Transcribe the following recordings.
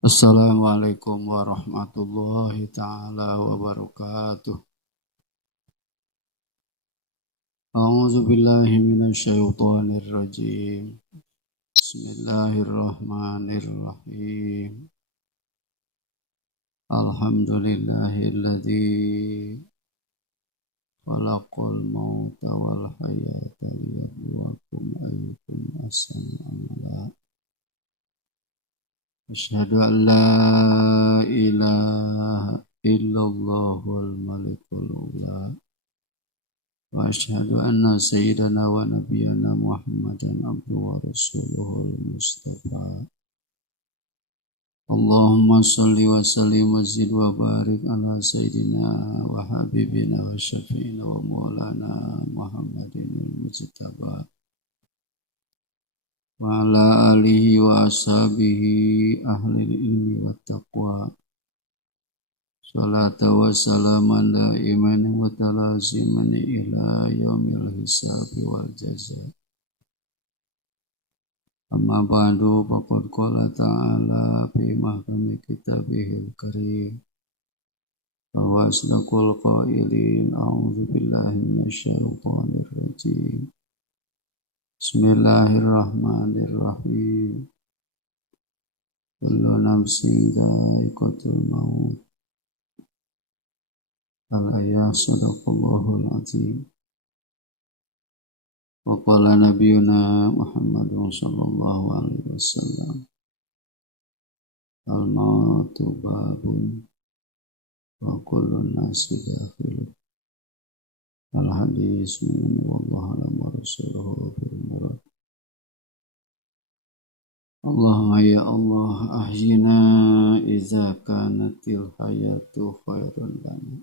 Assalamualaikum warahmatullahi taala wabarakatuh. A'udzu billahi minasyaitonir rajim. Bismillahirrahmanirrahim. Alhamdulillahilladzi khalaqal mauta wal hayata liyabluwakum ayyukum ahsanu amala. Asyhadu an la ilaha illallahul malikul ula. وأشهد أن سيدنا ونبينا محمدا عبده ورسوله المصطفى اللهم صل وسلم وزد وبارك على سيدنا وحبيبنا وشفينا ومولانا محمد المجتبى وعلى آله وأصحابه أهل العلم والتقوى salatu wa salaman daiman wa talaziman ila yaumil hisabi wal jaza. Amma ba'du faqad qala ta'ala fi mahkami kitabihil karim wa asdaqul qailin a'udzu billahi minasyaitonir rajim. Bismillahirrahmanirrahim. Kullu nafsin dha'iqatul maut. Al-ayah sadaqallahul azim. Wa qala nabiyuna Muhammadun sallallahu alaihi wasallam al-mautu babun wa kullu nasi dakhilu. Al-hadis min wallahu alam wa rasuluhu fil murad. Allahumma ya Allah ahyina idza kanatil hayatu khairun lana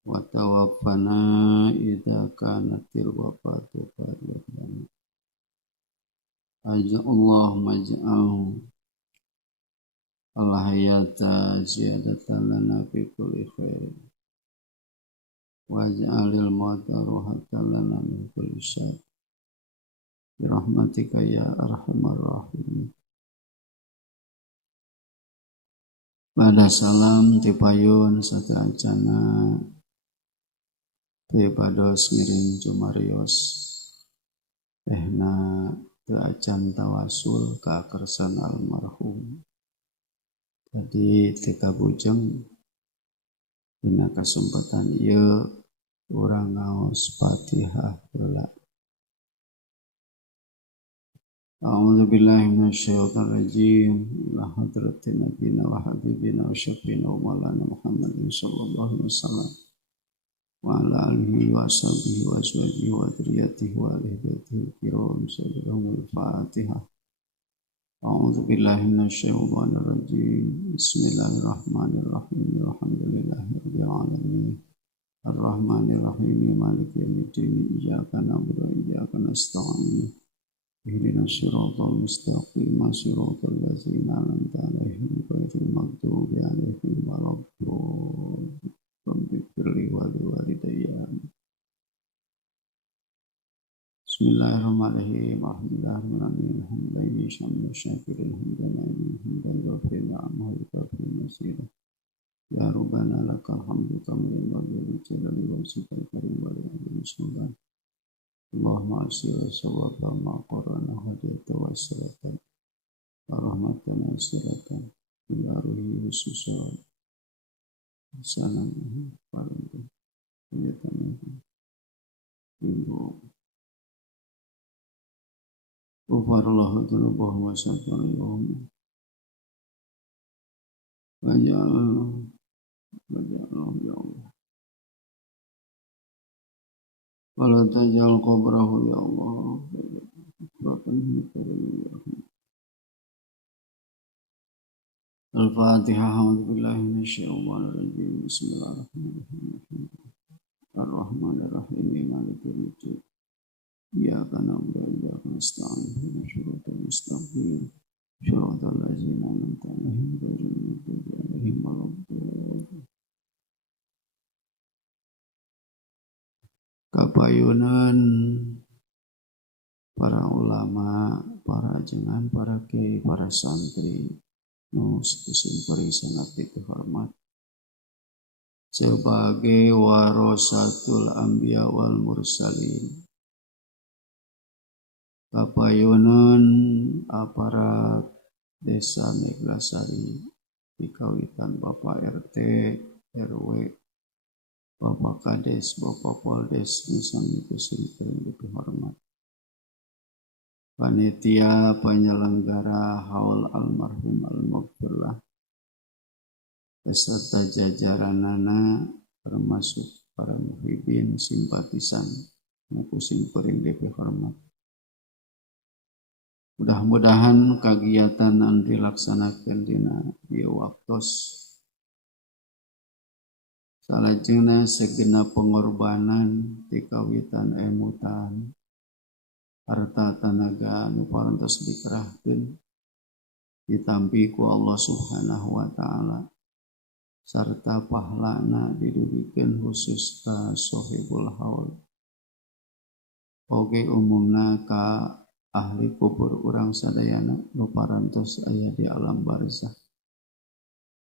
wa tawaffana idza kanatil wafatu khairun lana. Allahumma ij'al al-hayata ziyadatan lana fi kulli khair waj'alil mauta rahatan lana min kulli syarr bi rahmatika ya arhamar rahimin. Pada salam tipayun sataancana Pados ngiring Jumarios ehna teu acan tawasul ka kersan almarhum. Tadi teu bujeng dina kesempatan ieu urang ngaos Fatihah heula. A'udzu billahi minasyaitonir rajim. La hadratin nabiyina wa habibina wa syafiina wa maulana Muhammadin sallallahu alaihi wasallam. Wa ala alihi wa sahbihi wa azwajihi wa dzurriyyatihi wa ahli baitihi kiram sallallahu al-Fatihah. A'udzu billahi minasyaitonir rajim. Bismillahirrahmanirrahim. Alhamdulillahirabbil alamin. Ar-rahmanir rahim. Maliki yaumiddin. Iyyaka na'budu wa iyyaka nasta'in. Ihdinas siratal mustaqim. Siratal ladzina an'amta 'alaihim ghairil maghdubi 'alaihim waladdallin. Rabbifirli wa liwalidayya. Bismillahirrahmanirrahim. Alhamdulillahirabbil alamin. Hamdan syakirin hamdan hamdan ghafirin amali kafin nasira. Ya Rabbana lakal hamdu kama yanbaghi li jalali wajhikal karim wa li 'azimi sultan. Allahumma asir sawaba ma qarana hadata wa salatan wa rahmatan wa siratan ila ruhi hususan salam paling kegiatan ibu ufarullah tunubah wa syafa'ilahum waja'al ya Allah wala tajal qabrahu ya Allah Al-Fatihah. A'udzu billahi minasyaitonir rajim. Bismillahirrahmanirrahim. Ar-Rahmanir Rahim. Maliki yaumiddin. Iyyaka na'budu wa iyyaka nasta'in. Ihdinas siratal mustaqim. Siratal ladzina an'amta 'alaihim ghairil maghdubi 'alaihim waladdallin. Kapayunan para ulama, para jenengan, para kiai, para santri nu kusim pering sangat dihormat sebagai warasatul anbiya wal mursalin. Kapayunan aparat Desa Neglasari dikawitan Bapak RT, RW, Bapak Kades, Bapak Poldes, sami kusim pering dihormat. Panitia penyelenggara haul almarhum al-maghfirlah beserta jajaranana termasuk para muhibin simpatisan kusim pering dihormat. Mudah-mudahan kegiatan yang dilaksanakan dina ieu waktos salajengna segenap pengorbanan ti kawitan emutan harta tenaga nu parantos dikerahkeun ditampi ku Allah Subhanahu wa taala sarta pahlana didugikeun khusus ka sohibul haul oge umumna ka ahli kubur urang sadayana nu parantos aya di alam barzakh.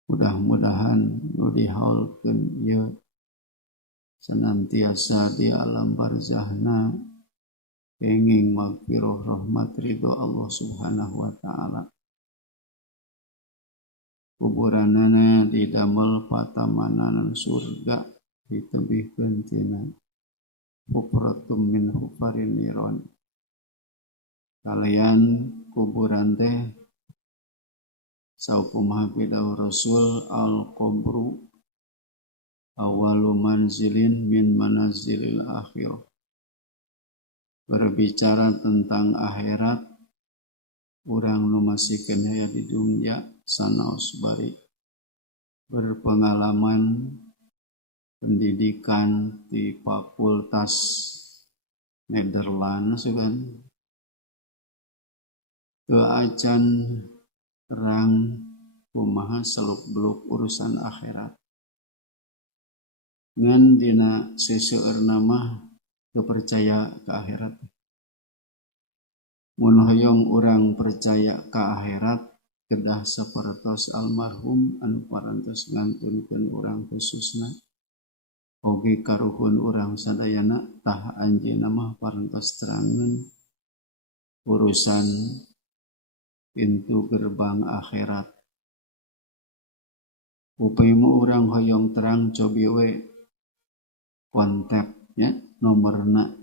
Mudah-mudahan nu dihaulkeun ieu senantiasa di alam barzakhna kenging magfirah rahmat ridho Allah Subhanahu wa taala. Kuburanana didamel patamanan surga ditembihkeun tina hufratum min hufarin niron. Kalian kuburan teh saukumaha pidawuh Rasul al-qabru awalu manzilin min manazilil akhirah. Berbicara tentang akhirat, urang nu masih aya di dunia sanaos bari berpengalaman pendidikan di Fakultas Netherlands kan teu acan terang kumaha seluk-beluk urusan akhirat. Ngan dina seseueurna mah teu percaya ke akhirat. Mun hoyong urang percaya ke akhirat kedah sapertos almarhum anu parantos ngantunkeun urang khususna oge karuhun urang sadayana tah anjeunna mah parantos terangeun urusan pintu gerbang akhirat. Upaymu urang hoyong terang cobi we kontak nya nomorna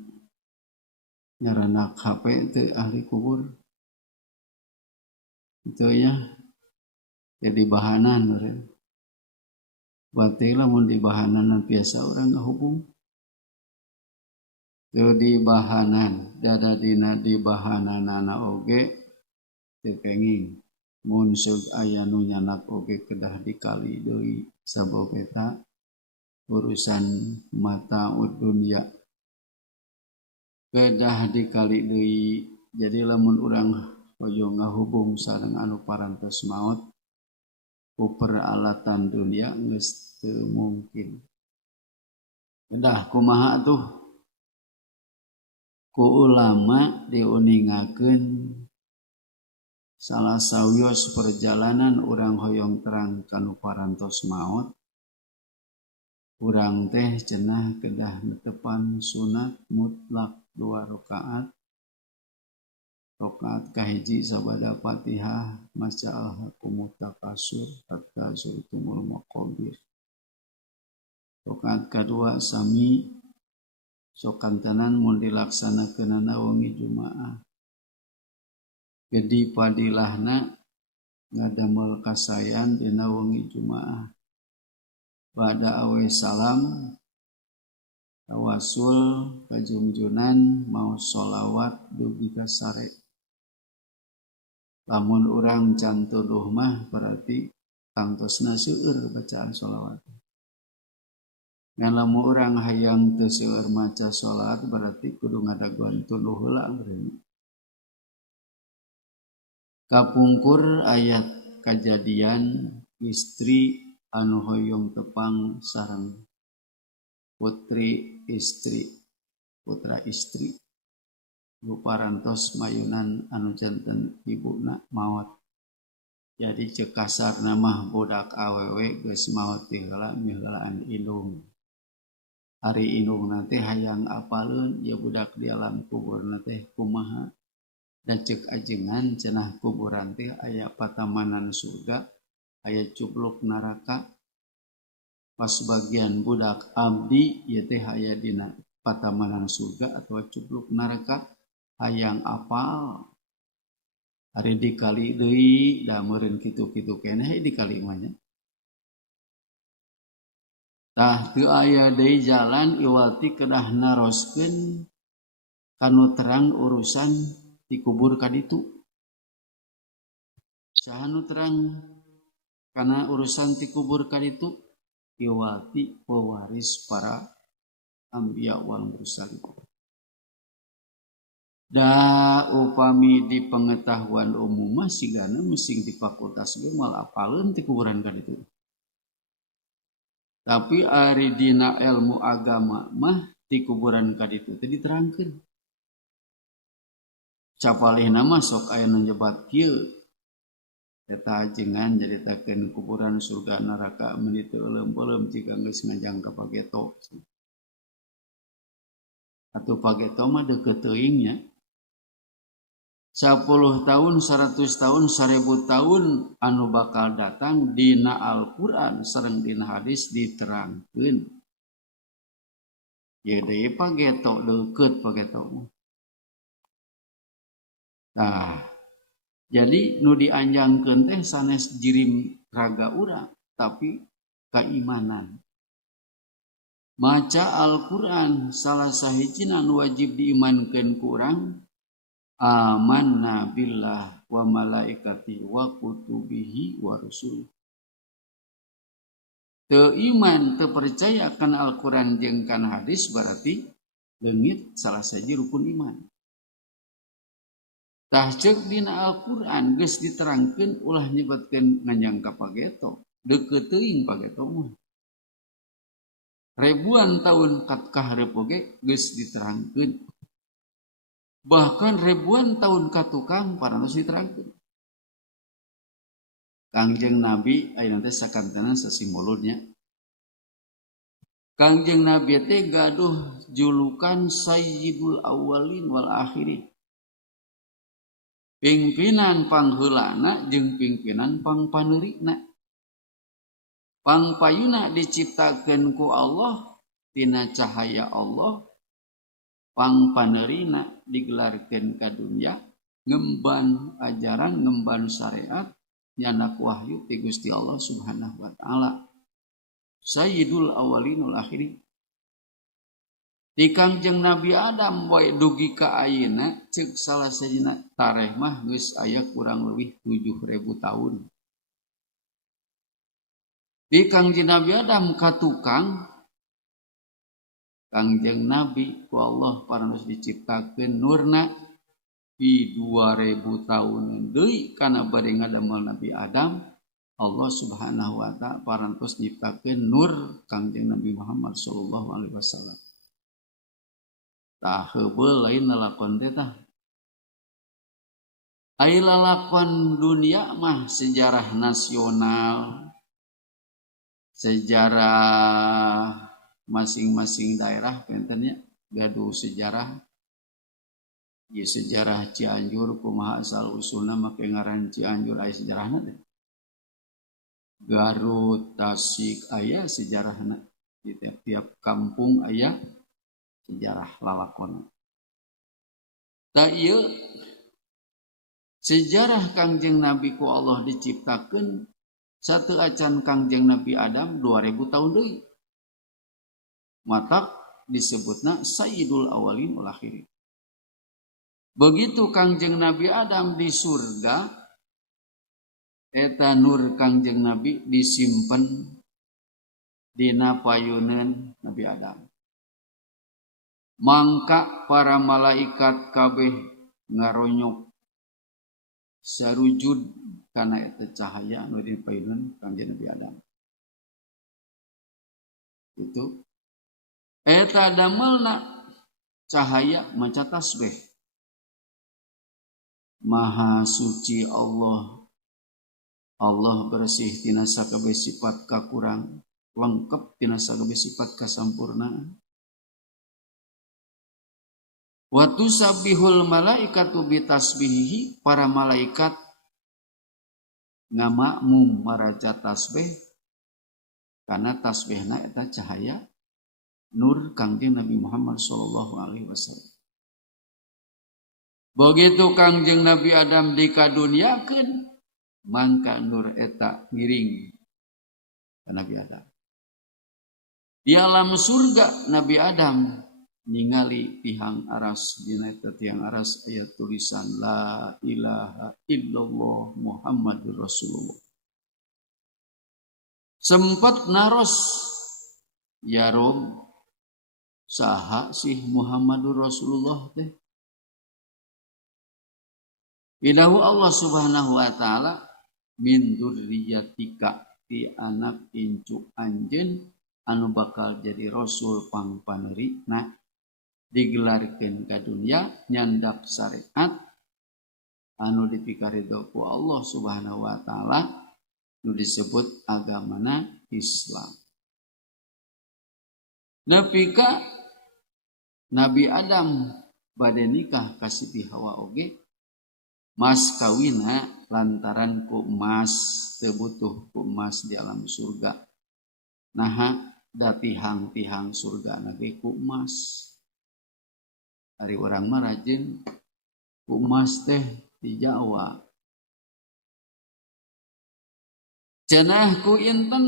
nyaranak HP teu ahli kubur itu ya jadi bahanan urang. Bati lamun di bahanan biasa urang ngahubung teu di bahanan dada dina di bahananana oge teu kenging. Mun seug aya nu nyanak oge kedah dikali deui sabab eta urusan mata dunya kedah dikali deui. Jadi lamun urang hoyong ngahubung sareng anu parantos maot ku peralatan dunia geus teu mungkin. Kedah kumaha tuh ku ulama diuningakeun salah sawios perjalanan urang hoyong terang kanu parantos maot urang teh cenah kedah netepan sunat mutlak 2 rakaat. Rakaat kahiji sabada Fatihah maca al-hakumut takasur hatta zurtumul maqabir. Rakaat kadua sami sokantanan mun dilaksanakeunana wengi Jumaah. Gedi padilahna ngadamel kasayan dina wengi Jumaah. Bada awe salam tawasul kajungjunan mau sholawat dugi ka sare. Lamun urang can tuduh mah berarti tangtosna seueur bacaan sholawat. Ngan lamun urang hayang teu seueur maca sholawat berarti kudu ngadaguan tuduh heula urang. Kapungkur ayat kajadian istri anu hoyong tepang sareng putra istri nu parantos mayunan anu janten ibuna maot. Jadi cek kasar nama budak awewe geus maot ti heula miheulaan indung. Ari indung nanti hayang apaleun ya budak di alam kubur nanti kumaha. Dan cek ajengan cenah kuburan teh aya patamanan surga, aya cubluk neraka. Pas bagian budak abdi ieu teh aya dina patamanan surga atau cubluk neraka hayang apal. Ari dikali deui da meureun kitu-kitu keneh dikali mah nya. Tah teu aya deui jalan iwati kedah naroskeun kanu terang urusan dikubur ka ditu. Saha nu terang kana urusan dikubur ka ditu? Iwati pewaris para anbiya wal mursalin. Da upami di pengetahuan umum mah sigana meusing di fakultas ge moal apaleun ti kuburan ka ditu. Tapi ari dina ilmu agama mah di kuburan ka ditu teh diterangkeun. Capalihna mah sok aya nu nyebat kieu. Eta ajengan nyaritakeun kuburan surga neraka mun teu euleum-euleum jika geus ngajang ka Pageto. Atuh Pageto mah deukeut teuing nya. 10 tahun, 100 tahun, 1000 tahun anu bakal datang dina Al-Quran sareng dina hadis diterangkeun. Ye deui Pageto deukeut Pageto. Nah, jadi nu dianjangkeun teh sanes jirim raga urang tapi keimanan. Maca Al-Quran salah sahijina nu wajib diimankeun ku urang amanna billah wa malaikati wa kutubihi wa rusul. Teu iman, teu percaya akan Al-Quran jeung kana hadis berarti leungit salah saji rukun iman. Tah ceuk dina Al-Quran geus diterangkeun ulah nyebutkeun nganjang ka Pageto. Deukeut teuing Pageto mah. Ribuan tahun ka hareup oge geus diterangkeun. Bahkan ribuan tahun ka tukang parantos diterangkeun. Kangjeng Nabi ayeuna teh sakantana sasimbolodnya. Kangjeng Nabi teh gaduh julukan Sayyidul Awwalin wal Akhirin. Pingpinan pangheulana jeung pingpinan pangpaneurina. Pangpayuna diciptakeun ku Allah tina cahaya Allah. Pangpaneurina digelarkeun ka dunya ngemban ajaran, ngemban syariat nyana wahyu ti Gusti Allah Subhanahu wa taala. Sayyidul Awwalin wal Akhirin. Di Kangjeng Nabi Adam wae dugi ka ayeuna ceuk salah sajina tareh mah geus aya kurang leuwih 7000 tahun. Di Kangjeng Nabi Adam ka tukang Kangjeng Nabi ku Allah parantos diciptakeun nurna di 2000 tahun deui kana bade ngadamel Nabi Adam. Allah Subhanahu wa taala parantos nyiptakeun nur Kangjeng Nabi Muhammad sallallahu alaihi wasallam. Tah heubeul lain lalakon teh tah. Ai lalakon dunia mah sejarah nasional, sejarah masing-masing daerah pentennya gaduh sejarah. Ieu sejarah Cianjur kumaha asal usulna make ngaran Cianjur aya sejarahna teh. Garut, Tasik aya sejarahna. Di tiap-tiap kampung aya sejarah lalakon. Da ieu sejarah Kangjeng Nabi ku Allah diciptakeun sateu acan Kangjeng Nabi Adam 2000 tahun deui. Matak disebutna Sayyidul Awwalin wal Akhirin. Begitu Kangjeng Nabi Adam di surga, eta nur Kangjeng Nabi disimpen dina payuneun Nabi Adam. Mangka para malaikat kabeh ngaronyok sarujud kana eta cahaya anu di payuneun Kangjeng Nabi Adam. Itu eta damelna cahaya maca tasbih. Maha suci Allah Allah bersih tina sakabeh sifat kakurang, lengkap tina sakabeh sifat kasampurnaan. Wa tusabbihul malaikatu bitasbihihi, para malaikat ngamakmum maraca tasbih karena tasbihna eta cahaya nur Kangjeng Nabi Muhammad sallallahu alaihi wasallam. Begitu Kangjeng Nabi Adam dikaduniakeun, mangka nur eta ngiring ka Nabi Adam. Di alam surga Nabi Adam ningali tihang aras, dina eta tiang aras aya tulisan la ilaha illallah Muhammadur Rasulullah. Sempat naros ya Rob, saha sih Muhammadur Rasulullah teh? Ilahu Allah Subhanahu wa taala min dzurriyyatika, ti anak incu anjeun anu bakal jadi rasul pangpaneurina, digelarkeun ka dunya nyandak syariat anu dipikaridho ku Allah Subhanahu wa taala nu disebut agamana Islam. Nepika Nabi Adam bade nikah ka Siti Hawa oge, mas kawina lantaran ku emas teu butuh ku emas di alam surga. Naha da tihang-tihang surga nage ku emas. Ari urang mah rajin ku emas teh di Jawa. Cenah ku inten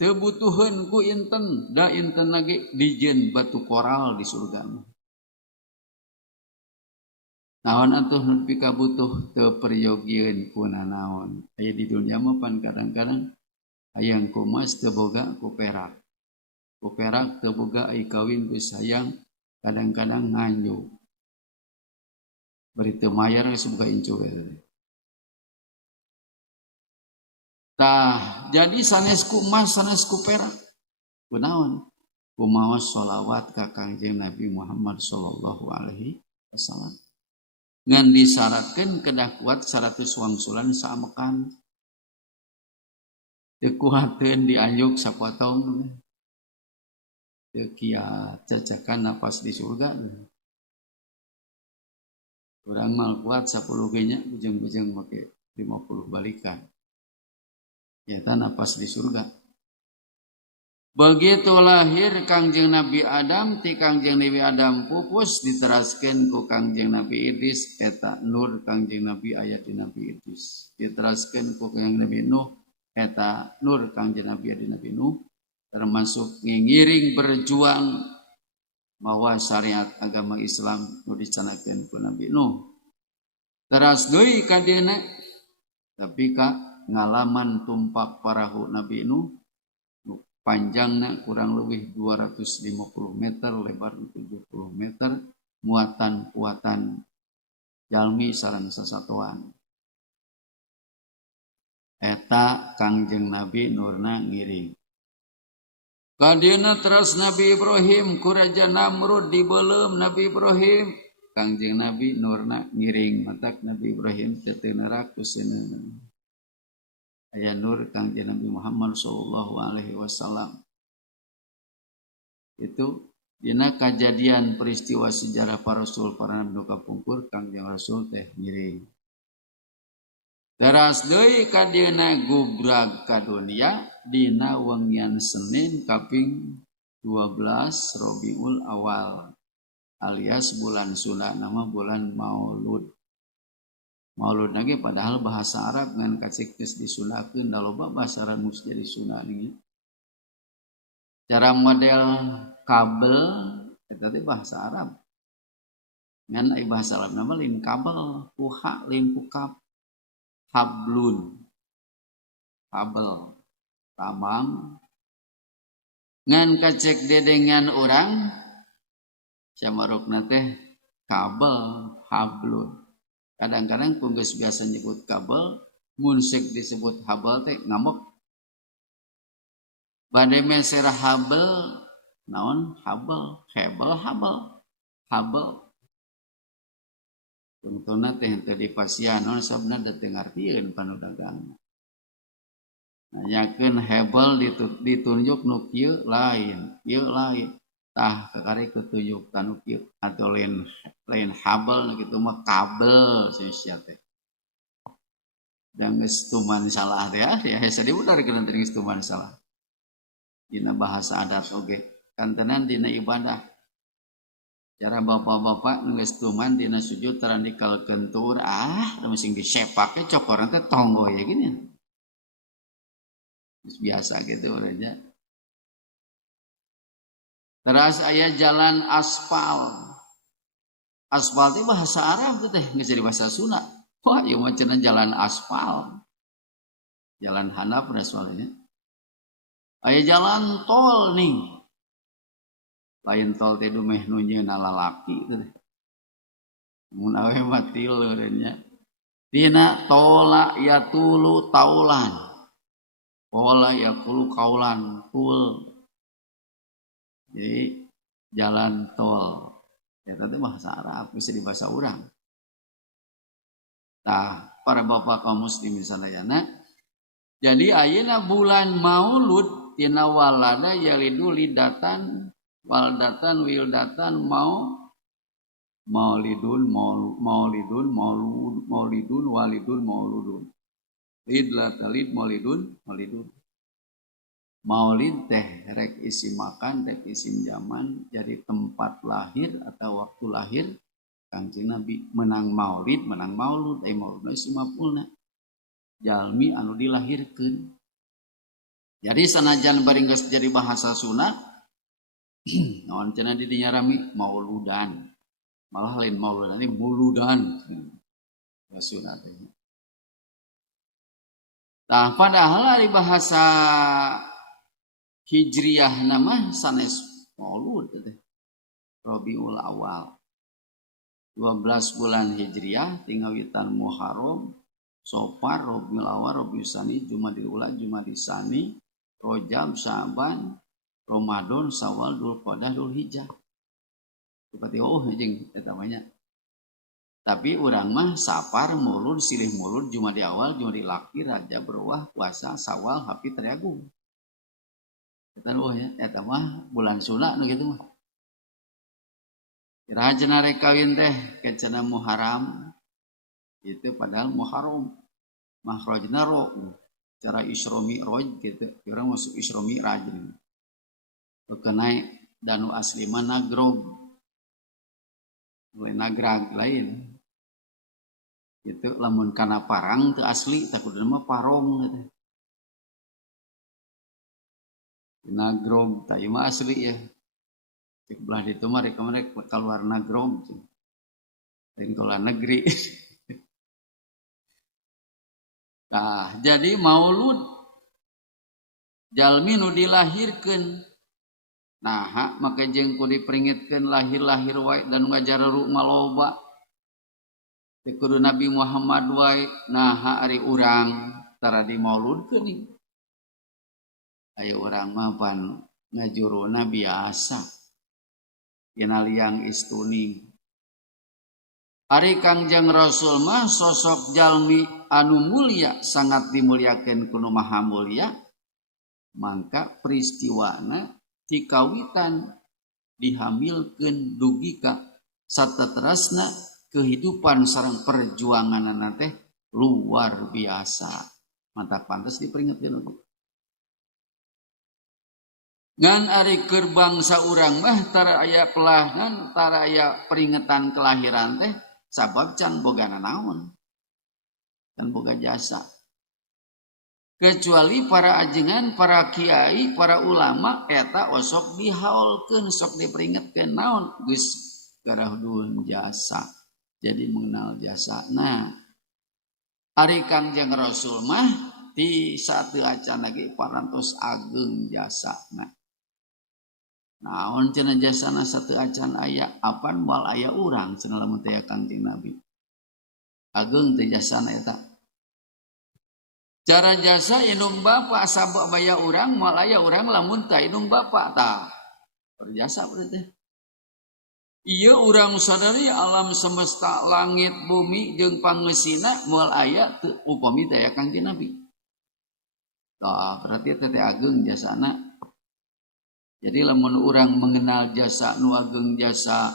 teu butuheun ku inten, da inten lagi dijieun batu koral di surga mah. Naon atuh nu pika butuh teu peryogieun ku nanaon. Aya di dunia mah pan kadang-kadang hayang ku emas teu boga ku perak. Ku perak teu boga ai kawin ku sayang, kadang-kadang nganyu. Bari teu mayar geus boga incu we. Tah, jadi sanes ku emas, sanes ku perak. Kunaon? Kumaos sholawat ka Kangjeng Nabi Muhammad sallallahu alaihi wasallam. Ngan disyaratkeun kedah kuat 100 wangsulan saamekan. Teu kuateun dianjuk sapotong. Teu kieu cacakan napas di surga. Urang mal kuat 10 ge nya, bujeng-bujeng make 50 balikan. Ya tanah pas di surga. Begitu lahir Kangjeng Nabi Adam, ti Kangjeng Nabi Adam pupus diteraskeun ku Kangjeng Nabi Idris, eta nur Kangjeng Nabi aya di Nabi Idris. Diteraskeun ku Kangjeng Nabi Nuh, eta nur Kangjeng Nabi aya di Nabi Nuh, termasuk ngiring berjuang bahwa syariat agama Islam nu dicanakeun ku Nabi Nuh. Teras deui ka dieuna, tapi ka ngalaman tumpak parahu Nabi Nuh, panjangnya kurang lebih 250 meter, lebar 70 meter, muatan kuatan jalmi sareng sasatuan. Eta Kangjeng Nabi nurna ngiring. Kadieuna terus Nabi Ibrahim ku Raja Namrud dibeuleum Nabi Ibrahim, Kangjeng Nabi nurna ngiring, matak Nabi Ibrahim teu nerak ku seuneuna. Aya nur Kangjeng Nabi Muhammad sallallahu alaihi wasallam. Itu dina kejadian peristiwa sejarah para rasul para nabi kapungkur Kangjeng Rasul teh ngiring. Teras deui ka dieuna gubrag ka dunia dina wengian Senin kaping 12 Rabiul Awal alias bulan Sunda, nama bulan Maulud. Maulud lagi padahal bahasa Arab ngan kacek geus disundakeun da loba bahasa Arab mus jadi Sunda nih. Cara model kabel eta teh bahasa Arab. Ngan ai bahasa Arab nama lain kabel, puha lain pukap. Hablun. Kabel, tabang. Ngan kacek dedengan orang samarukna teh kabel, hablun. Kadang-kadang punggeus biasa nyebut kabel, mun sek disebut habel teh ngamuk. Bade meser habel, naon habel, hebel habel, habel. Tungtuna teh teu dipasian naon sabna da teu ngartieun panu dagang. nanyakeun hebel ditunjuk nu kieu lain tah kakari ketunjuk tanu kieu atau lain habel nu kitu mah kabel sia teh dan geus tuman salah teh ya hese diudarkeun teh geus tuman salah dina bahasa adat oge kantenan dina ibadah cara bapak-bapak nu geus tuman dina sujud tarang dikalkeun tur masing disepake cokoran teh tonggo ya gini biasa gitu aja. Terus aya jalan aspal. Aspal itu bahasa Arab teh, nggak jadi bahasa Sunda. Wah, ieu mah cenah jalan aspal. Jalan handap da soalnya. Aya jalan tol nih. Lain tol teh dumeh nu nyeun lalaki teh. Mun awe mah tilu nya. Dina tola ya tulu taulan. Pola ya kulu kaulan tul. Jadi jalan tol. Ya tadi bahasa Arab bisa di bahasa urang. Nah, para bapak kaum muslimin sadayana. Jadi ayeuna bulan Maulud tina walada yalidu lidatan waldatan wildatan maulidun walidun mauludun. Lid maulidun. Maulid teh rek isim makan, rek isim zaman, jadi tempat lahir atau waktu lahir Kangjeng Nabi. Menang maulid, menang maulud, maulud isim maf'ulna. Jalmi anu dilahirkeun. Jadi sanajan bari geus jadi bahasa Sunda, naon cenah di dinya rami mauludan. Malah lain mauludan ini muludan. Bahasa Sunda teh. Nah, padahal dari bahasa Hijriyah nama sanes Maulud Rabiul Awal 12 bulan Hijriyah tinggal witan Muharram Sofar Rabiul Awal Rabiul Tsani Jumadil Ula Jumadil Tsani Rajab Syaban Ramadan Syawal Dzulqa'dah Dzulhijjah seperti jeung eta banyak. Tapi urang mah Safar, Maulud, Silih Maulud, Jumadil Awal, Jumadil Akhir, Rajab, Berwah, Puasa, Syawal, Hafid, Rayagum. Eta ya, eta mah bulan Sunda nu kitu mah. Iraha cenah rek kawin teh ke cenah Muharram. Itu padahal Muharram. Makhrajna ro. Cara Isra Mi'raj gitu. Urang masuk Isra Mi'raj. Kenai danu asli mah nagrog. Nagrag lain. Itu lamun kana parang teu asli takudna mah parong gitu. Nagrog tah ieu mah asli ya. Cek belah ditu mah rek keluar nagrog. Lain keluar negeri. Nah, jadi maulud jalmi nu dilahirkeun. Nah, maka jeung kudu diperingetkeun lahir-lahir wae dan ngajareru maloba. Kudu Nabi Muhammad wae nah ari urang tara di mauludkeun. Aya urang mah pan ngajuruna biasa. Tina liang istuning. Ari Kangjeng Rasul mah sosok jalmi anu mulia sangat dimuliakeun ku Nu Maha Mulia. Mangka peristiwana ti kawitan dihamilkeun dugi ka sateterasna kehidupan sareng perjuangan teh luar biasa. Mantap pantas diperingatkeun. Ngan ari keur bangsa urang mah tara aya pelahan, tara aya peringatan kelahiran teh sabab can bogana naon. Can boga jasa. Kecuali para ajengan, para kiai, para ulama eta osok dihaulkeun, sok diperingatkeun naon geus garahdun jasa. Jadi mengenal jasa. Nah, ari Kangjeng Rasul mah di satu acan lagi parantos ageng jasa. Naon cenah jasana satu acan aya apan moal aya urang cenah lamun teh Kangjeng Nabi. Ageng teh jasana eta. Cara jasa indung bapa sabab baya urang moal aya urang lamun teh indung bapa tah. Berjasa berarti. Iya urang sadari alam semesta langit bumi jeung pangeusina moal aya teu upami teh Kangjeng Nabi. Tah berarti teh ageung jasana. Jadi lamun urang mengenal jasa nu ageung jasa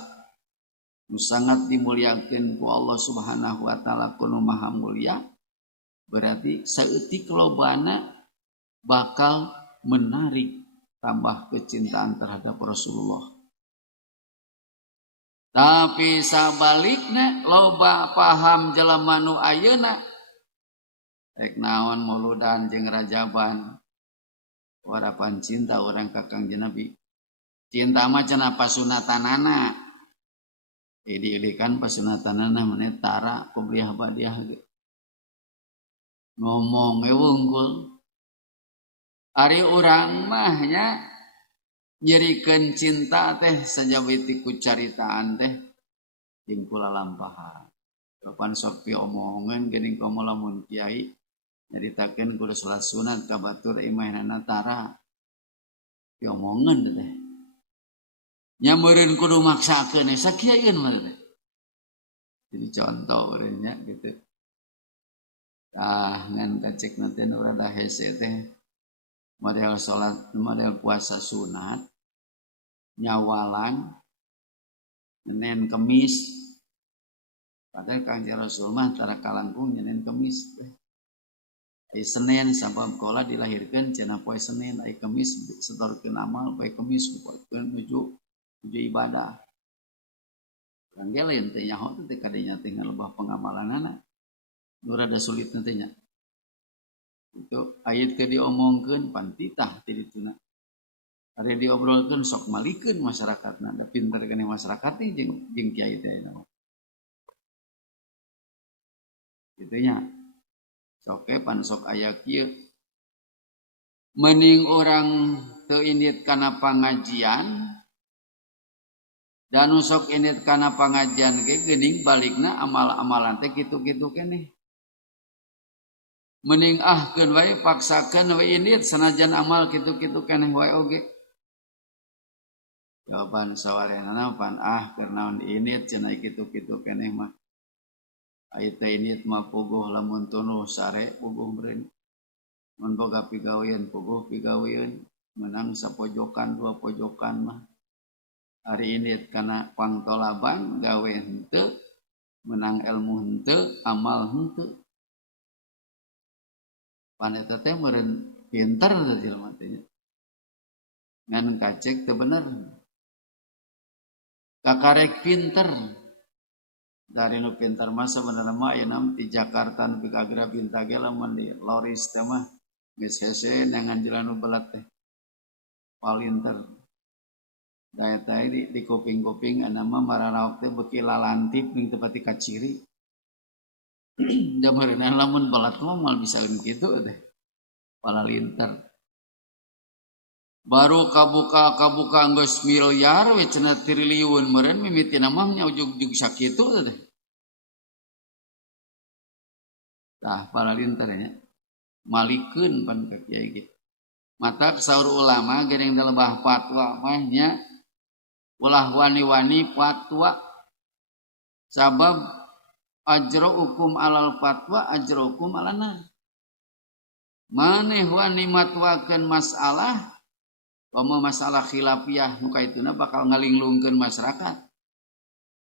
nu sangat dimuliakeun ku Allah Subhanahu wa taala kuno maha mulia, berarti saeutik lobana bakal menarik tambah kecintaan terhadap Rasulullah. Tapi sabalikna loba paham jelema nu ayeuna rek naon mauludan jeung rajaban warapan cinta orang ka Kangjeng Nabi. Cinta mah cenah pasunatanana. Diilikan pasunatanana meneh tara kubliah badiah ge. Ngomong wungkul. Ari urang mah nya nyerikeun cinta teh sajawi ti ku caritaan teh jeung kula lampahan. Kapan sok piomongan geuning komo lamun kiai nyaritakeun kudu salat sunat ka batur imahnana tara. Piomongan teh. Nya meureun kudu maksakeun sakieueun mah teh. Jadi contoh urang nya gitu. Tah ngan kacekna teh nu rada hese teh model salat model puasa sunat nyawalan Senin Kemis padahal Kangjeng Rasul mah tara kalangkung Senin Kemis ai Senin sabab kola dilahirkeun cenah poe Senin ai Kemis setorkeun amal poe Kemis buatkeun nuju ibadah urang ge lain teh nyaho teh kadinya teh ngalebah pengamalanana nu rada sulit teh nya itu ayat ke diomongkeun pan titah ti dituna are diobrolkeun sok malikeun masyarakatna da pinter kana masyarakat teh jeung kiai teh nama kitu nya sok pan sok aya kieu mending orang teu indit kana pangajian dan sok indit kana pangajian ge geuning balikna amal-amalan teh kitu-kitu keneh mending keun wae paksakeun we indit sanajan amal kitu-kitu keneh wae oge. Jawaban sawarenana pan keur naon indit cenah kitu-kitu keneh mah. Aya teh indit mah puguh lamun tunuh sare puguh meureun. Mun boga pigawean puguh pigawean menang sapojokan dua pojokan mah. Ari indit kana pangtolaban gawe henteu menang ilmu henteu amal henteu. Pan eta teh meureun pinter teh jelema teh nya. Ngan kacek teu bener. Kakarek pinter. Dari nu pinter mah sabenerna mah ayeuna ti Jakarta nepi ka Agrabinta ge lamun di Loris teh mah geus hese nangan jalan nu belat teh. Palinter. Da eta di kuping-kuping ana mah maranaok teh beuki lalantip ning teu pati kaciri. Da meureunna lamun balat mah moal bisa kitu teh. Pala linter. Baru kabuka geus miliar we cenah triliun meureun mimitina mah nya ujug-ujug sakitu teh. Tah pala linter nya. Malikeun pan ka kiai ge. Mata saur ulama geuning lebah fatwa mah nya ulah wani-wani fatwa sabab ajrukum alal fatwa ajrukum alana. Maneh wani matwakeun masalah pama masalah khilafiyah nu kaituna bakal ngalinglungkeun masyarakat.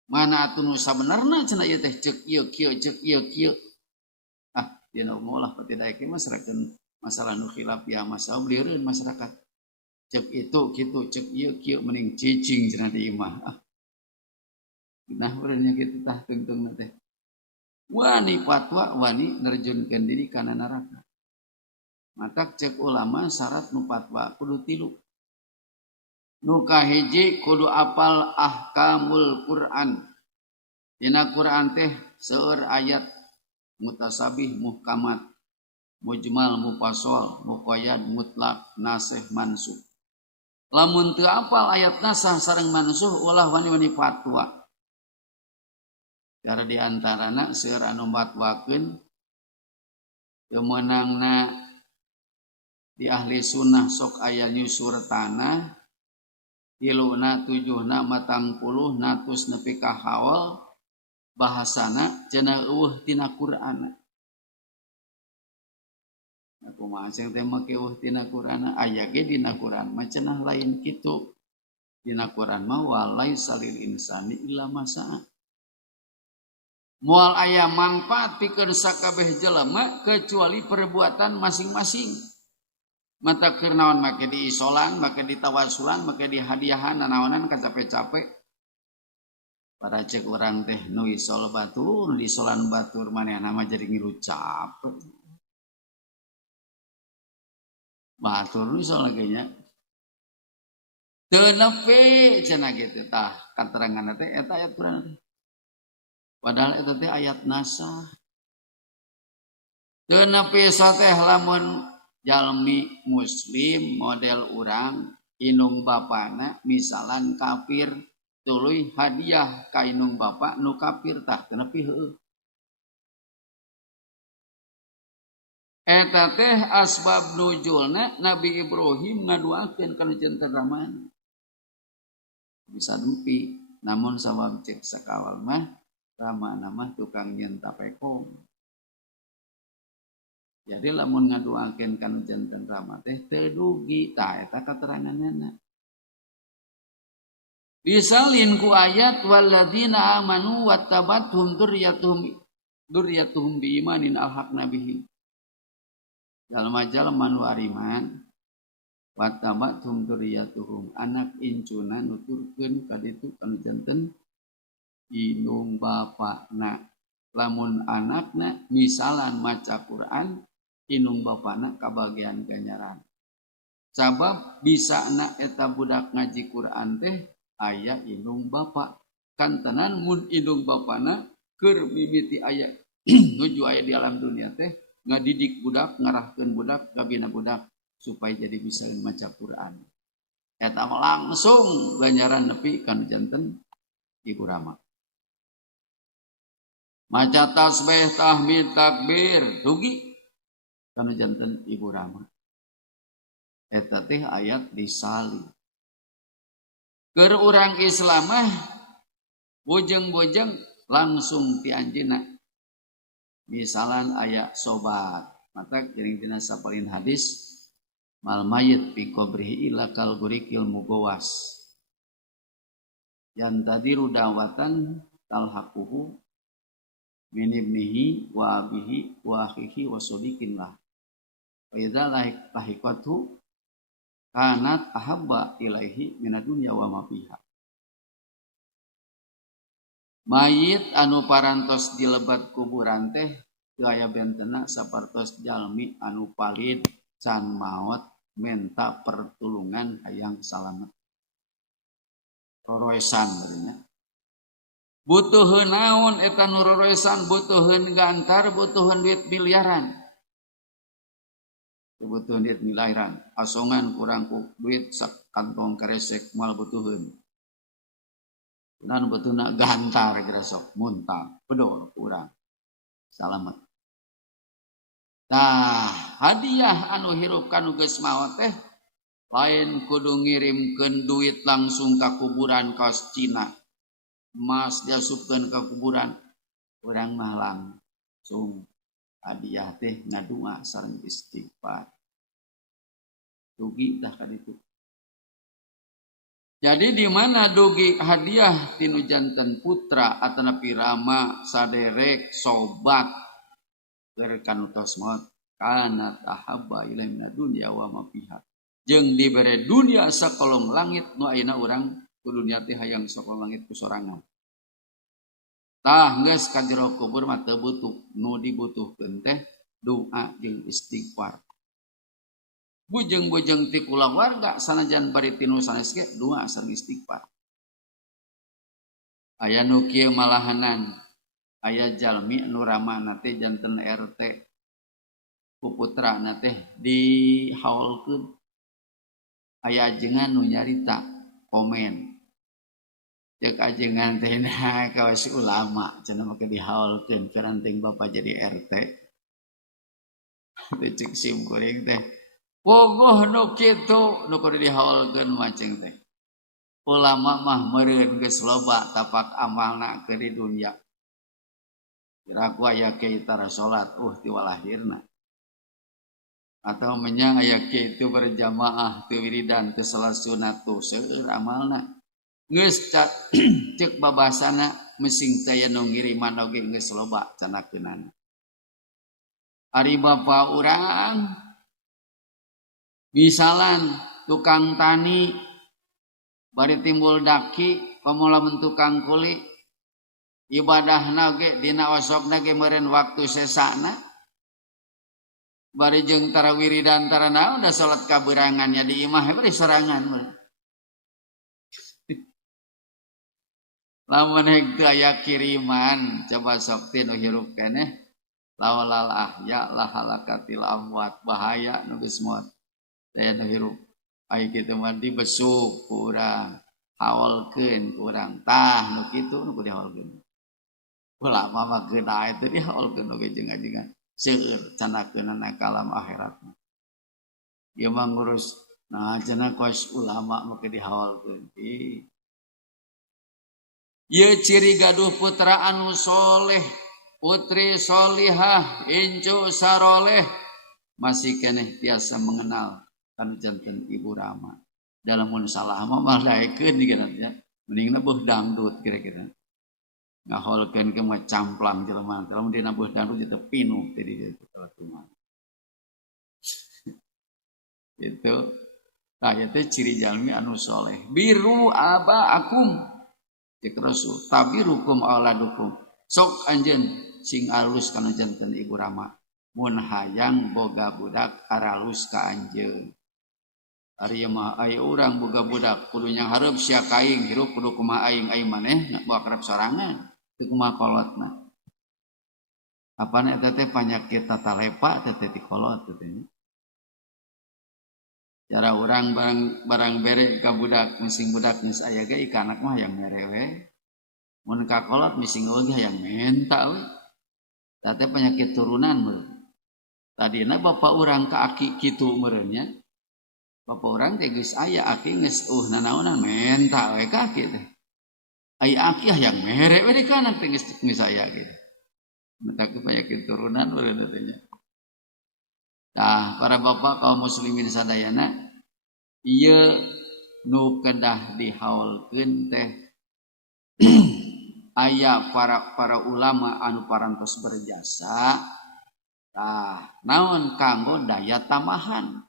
Mana atuh nu sabenerna cenah ieu teh ceuk ieu kieu ceuk ieu kieu. Dina umum lah pati daek mah serakeun masalah nu khilafiyah masalah belireuun masyarakat. Ceuk itu kitu ceuk ieu kieu mending cicing cenah di imah. Nah urang nya kitu tah tungtungna teh. Wani fatwa wani nerjunkeun diri kana neraka. Matak cek ulama syarat nu fatwa kudu 3. Nu kahiji kudu apal ahkamul Quran. Dina Quran teh seueur ayat mutasabih muhkamat, mujmal mufassal, muqayyad mutlak, nasikh mansukh. Lamun teu apal ayat nasah sareng mansukh ulah wani-wani fatwa. Cara di antarana seueur anu fatwakeun teu meunangna di ahli sunnah sok aya nyusur tanah 3na 7na 40 natus nepi ka haul bahasana cenah eueuh tina Qur'an. Aku macam teh make tina Quran aya ge dina Quran mah cenah lain kitu. Dina Quran mah walai salil insani illa masa'a. Moal aya manfaat pikeun sakabeh jelema kecuali perbuatan masing-masing. Mata keur naon make diisolan, make ditawasulan, make dihadiahan nanaonan kacape-cape. Pada cek orang teh nu isol batur, diisolan batur manehna mah jadi ngirucap. Batur nu isol lagi nya. Teu nepi cenah kitu tah katerangan teh eta ayat Quran teh. Padahal eta teh ayat nasah. Teu nepi sateh lamun jalmi muslim model urang inung bapana misalan kafir tuluy hadiah ka inung bapa nu kafir tah teu nepi heueuh. Eta teh asbab nuzulna Nabi Ibrahim ngaduakeun kana janten ramana. Bisa nepi namun sabab cek sakawal mah ramana mah tukang nyeun tapekong. Jadi lamun ngaduakeun kana janten rama teh teu dugi tah eta kateranganna. Disalin ku ayat walladzina amanu wattabathum dzurriyyatuhum biimanin alhaqna bihim. Jalma-jalma nu ariman wattabathum dzurriyyatuhum anak incuna nuturkeun ka ditu kana janten inung bapana. Lamun anakna misalan maca Quran inung bapana kabagian ganjaran. Sabab bisa anak eta budak ngaji Quran teh aya indung bapa kan tenan mun indung bapana keur mimiti aya nuju aya di alam dunia teh ngadidik budak ngarahkeun budak gabina budak supaya jadi bisa maca Quran eta langsung ganjaran nepi kana janten ibu rama maca tasbih tahmid takbir dugi kana janten ibu rama eta teh ayat disalin. Keur urang Islam mah bojeng-bojeng langsung ti anjeunna. Misalan aya sobat, mata geuning dina sapalin hadis mal mayit fi qabrihi illa kal gurikil mugawas. Yan tadiru dawatan talhaquhu min ibnihi wa abihi wa akhihi wa sadiqin lah. Fa idza lahiqatu kanat ahabba ilaihi minad dunya wa ma fiha. Mayit anu parantos dilebat kuburan teh teu aya bentena sapertos jalmi anu palid can maot menta pertulungan hayang salamet. Roroesan berenya. Butuheun naon eta nu roroesan, butuheun gantar, butuheun duit miliaran. Butuh duit miliaran, asongan kurang ku duit sak kantong karesek mal butuheun. Dan betulna gantar geura sok muntah, pedol kurang. Salamet. Tah, hadiah anu hirup kanu geus maot teh lain kudu ngirimkeun duit langsung ka kuburan kaos Cina. Emas diasupkeun ka kuburan. Urang mah langsung hadiah teh ngadua sareng istighfar. Dugi dah ka ditu. Jadi di mana dugi hadiah tinu janten putra atanapi rama saderek sobat keur kanu tos maot kana tahabba ila minad dunya wa ma fiha. Jeung dibere dunia sakolong langit nu ayeuna urang ku dunia teh hayang sakolong langit ku sorangan. Tah geus ka jero kubur mah teu butuh, nu dibutuhkeun teh doa jeung istighfar. Bujeng-bujeng ti kulawarga sanajan bari tinu sanes ge doa sareng istighfar. Aya nu kieu malahanan, aya jalmi nu ramana teh janten RT ku putrana teh dihaulkeun. Aya ajengan nu nyarita komen. Cek ajengan teh nah kawas ulama cenah make dihaulkeun keranting bapa jadi RT. Teh cek sim kuring teh bogoh nu kitu nu kudu dihaulkeun maceng teh. Ulama mah meureun geus loba tapak amalna keur di dunya. Kira ku aya kiai tara salat ti walahirna. atau menya aya kitu berjamaah teu wiridan teu salat sunat tuh seueur amalna geus cek babasana mesing teh nu ngiriman oge geus loba canakeunana ari bapa urang misalan tukang tani bari timbul daki pamula tukang kuli ibadahna ge dina osokna ge meureun waktu sesana bari jeung tara wiridan tara naon da salat kaberangannya di imah bari sorangan lamun heg teu aya kiriman coba sok teh nu hirup keneh lawalal ahya la halakatil amwat bahaya nu geus maot daya nu hirup ai kitu mah dibesuk ku urang haolkeun ku urang tah nu kitu nu dihaolkeun ulama mah geuna itu dihaolkeun oge jeung-jeung seueur canakeunana kalam akhirat ieu mah ngurus nah cenah kos ulama mah dihaolkeun ieu ciri gaduh putra anu soleh putri solihah incu saroleh masih keneh tiasa mengenal kanu janten ibu Rama dalam mun salah mah malaikeun dikeunnya mendingna beuh dangdut kira-kira ngaholkeun ke mah camplang jelema lamun dina beuh dangdut itu pinuh teh di ditu kumaha itu tah itu ciri jalmi anu soleh biru aba akum cek Rasul tabirukum auladukum sok anjeun sing alus kana janten ibu Rama mun hayang boga budak aralus ka anjeun ari mah aya urang boga budak kudu nyang hareup sia kaing hirup kudu kumaha aing maneh bawa kerep sorangan teu kumaha kolotna apana eta teh panyakit tata lepa teh ti kolot teh cara urang barang bere ka budak mising budak geus aya ge ika anak mah yang mere we mun ka kolot mising eueuh hayang menta we eta teh penyakit turunan meureun tadina bapa urang ka aki kitu meureunnya bapa urang teh geus aya aki geus nanaonan menta we ka aki teh aya aki yang mere we di kana teh geus aya gitu mata ke penyakit turunan meureun teh nya nah para bapak kaum muslimin sadayana ieu nu kedah dihaulkeun teh aya para ulama anu parantos berjasa tah naon kanggo daya tambahan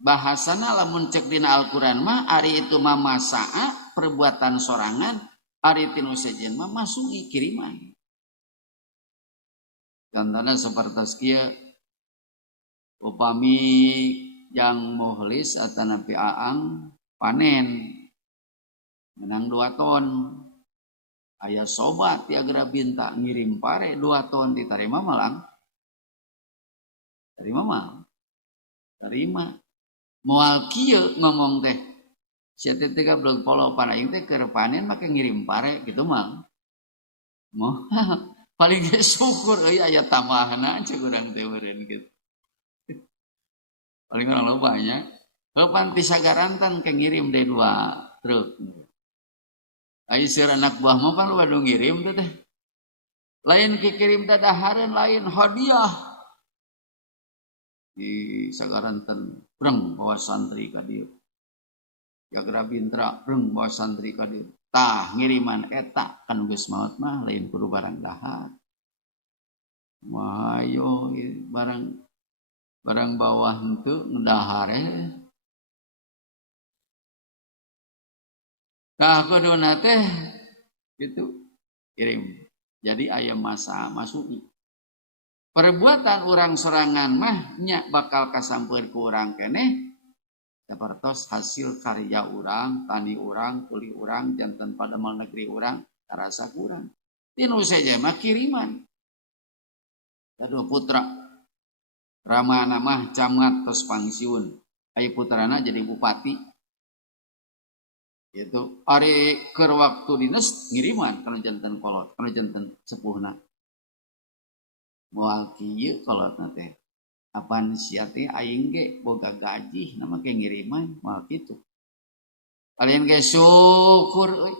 bahasana lamun cek dina Al-Qur'an mah ari itu mah masaa perbuatan sorangan ari tinu sejen mah masuki kiriman contohna sapertos kieu upami yang muhlis atau nabi aang panen menang 2 ton aya sobat ti Agra Binta ngirim pare 2 ton ditarima malang terima mah terima moal kieu ngomong teh sia teh teh belum polo panaing teh keur panen make ngirim pare gitu mah moh paling syukur euy aya tambahanna ceuk urang teh meureun gitu paling orang loba nya kapan pisagarantan ke ngirim deh 2 truk ai seur anak buah mah pan wadu ngirim teh lain kikirim dadahareun lain hadiah di sagarantan breng bawa santri ka dieu Agra Bintra breng bawa santri ka dieu tah ngiriman eta kan geus maot mah lain kudu barang dahar mah ayo barang bawah henteu ngedahar tah kuduna teh gitu kirim jadi aya masa masuki perbuatan urang sorangan mah nya bakal kasampeun ku urang keneh sapertos hasil karya urang tani urang kuli urang janten padamel negeri urang karasa kurang tinu saja mah kiriman aduh putra Ramana mah camat tos pangsiun ai putrana jadi bupati itu ari keur waktu dinas ngiriman kana janten kolot kana janten sepuhna moal kieu kolotna teh apaan sia teh aing ge boga gaji na make ngiriman moal kitu kalian ge syukur euy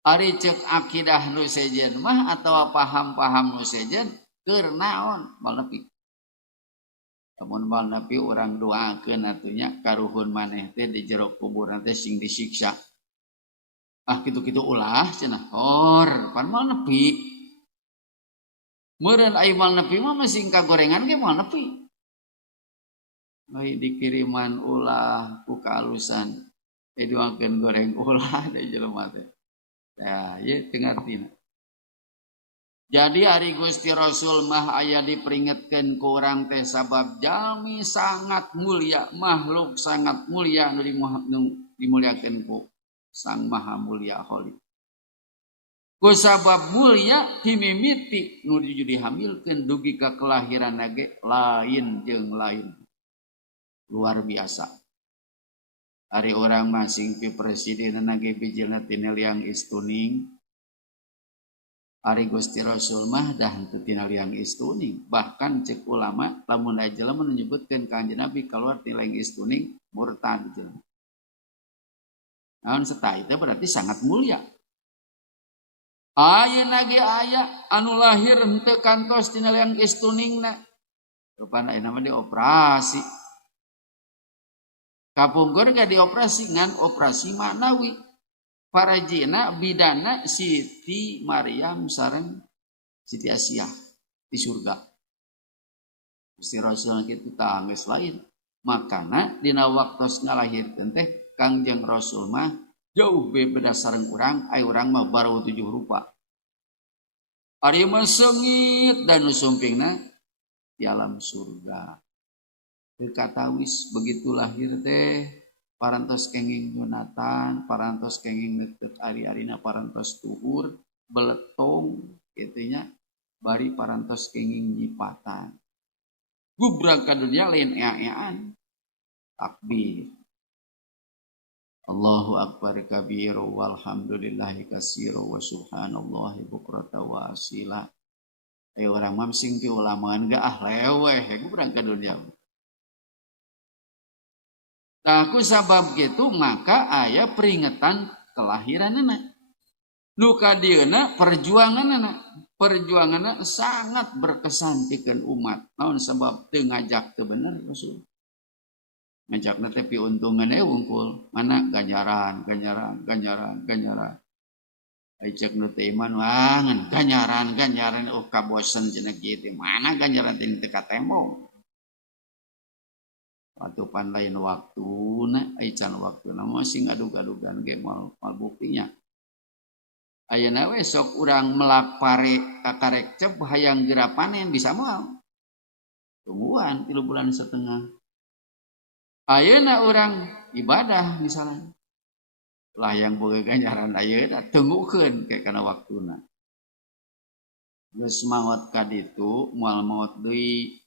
ari cek akidah nu sejen mah atawa paham-paham nu sejen keur naon bal nepi. Lamun bal nepi urang doakeun atunya karuhun maneh teh di jero kubur teh sing disiksa. Ah kitu-kitu ulah cenah. Hor, pan mal nepi. Meureun aya mal nepi mah masing kagorengan ge mal nepi. Ai dikiriman ulah ku kaalusan. Didoakeun goreng ulah deui jelema teh. Ya, ieu teu ngartina. Jadi ari Gusti Rasul mah aya diperingetkeun ku urang teh sabab jalmi sangat mulia, makhluk sangat mulia nu dimuliakeun ku Sang Maha Mulia Holi. Ku sabab mulia himimiti nu dihamilkeun dugi ka kelahiran ge lain jeung lain. Luar biasa. Ari urang masing pi presiden ge bijilna tina liang istuning. Ari Gusti Rasul mah dah henteu tina liang istuning. Bahkan cek ulama lamun aya jelema menyebutkeun ka Kanjeng Nabi keluar tina liang istuning murtad jelema. Naon satai teh berarti sangat mulia. Ayeuna ge aya anu lahir henteu kantos tina liang istuningna. Rupana aya mah dioperasi. Kapungkur ge dioperasi ngan operasi manawi. Parajina bidana Siti Maryam sareng Siti Asia di surga. Gusti Rasul kitu tah geus lain. Makana dina waktos ngalahirkeun teh Kangjeng Rasul mah jauh beda sareng urang, aya urang mah baru 7 rupa. Ari mah seungit dan nu sumpingna di alam surga. Teu katawis begitu lahir teh parantos kenging Jonatan, parantos kenging neuteut ari-arina parantos tuhur, beletong kitu nya, bari parantos kenging nyipatan. Gubrag ka dunia lain ea-eaan. Takbir. Allahu akbar kabiru walhamdulillahi katsiru wa subhanallahi bukrata wa asila. Aya urang mah sing ti ulamaan ge leweh gubrag ka dunia. Nah, ku sabab gitu maka aya peringatan kelahiranana. Nu kadieuna perjuanganna sangat berkesan pikeun umat. Naon sabab teu ngajak teu bener Rasul. Ngajakna teh piuntungan wungkul, mana ganjaran. Ai cek nu teu iman wangan ganjaran kabosen cenah kieu teh. Mana ganjaran teh teu katembo. Watupan lain waktuna, aican waktuna masing adug-adugan ge mal buktinya. Ayeuna we sok urang melak pare kakarek cep hayang geura panen bisa moal. Tungguan 3 bulan setengah. Ayeuna urang ibadah misalnya. Lah yang boga ganjaran ayeuna tunggukeun ke kana waktuna. Geus maot ka ditu moal maot deui.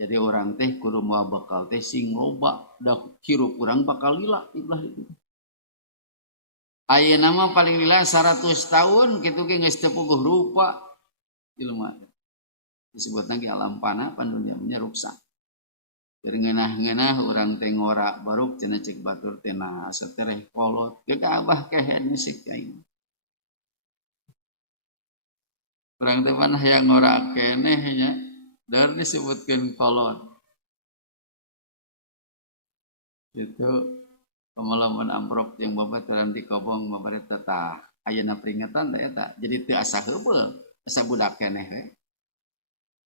Jadi orang teh kudu moal bakal teh sing loba da hirup urang bakal lila iblah itu. Ayeuna mah paling lila 100 tahun kitu ge geus teu puguh rupa. Jelema teh. Disebutna ge alam fana pan dunya nya ruksa. Keur ngeunah-ngeunah urang teh ngora baruk cenah cek batur teh nah satereh kolot. Ge abah kehe musik aing. Urang teh pan hayang ngora keneh nya. Dan disebutkan kolot itu pemalaman amprok yang babaturan di kobong mabaret tata ayeuna peringatan eta jadi teu asa heubeul asa budak keneh we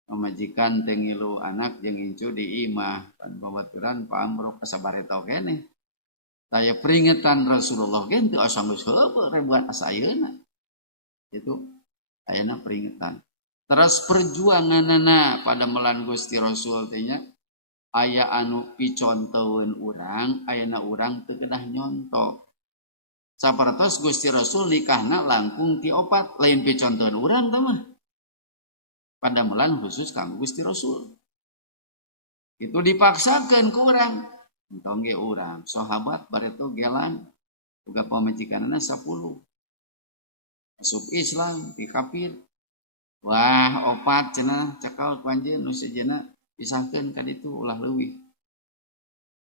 pamajikan teu ngilu anak jeung incu di imah dan babaturan pa amprok asa bareto keneh saya peringatan Rasulullah ge teu asa geus heubeul rebuan asa ayeuna itu ayeuna peringatan. Terus perjuanganana pada melan Gusti Rasul teh nya aya anu picontoeun urang, ayana urang teu kedah nyonto. Sapertos Gusti Rasul nikahna langkung ti 4, lain picontoeun urang teh mah. Pada melan khusus kanggo Gusti Rasul. Itu dipaksakeun ku urang. Entong ge urang, sahabat bareto gelan boga pamajikanana 10. Masuk Islam, ti kafir. Wah, 4 cenah cekal ku anjeun nu sejenna pisahkeun ka ditu ulah leuwih.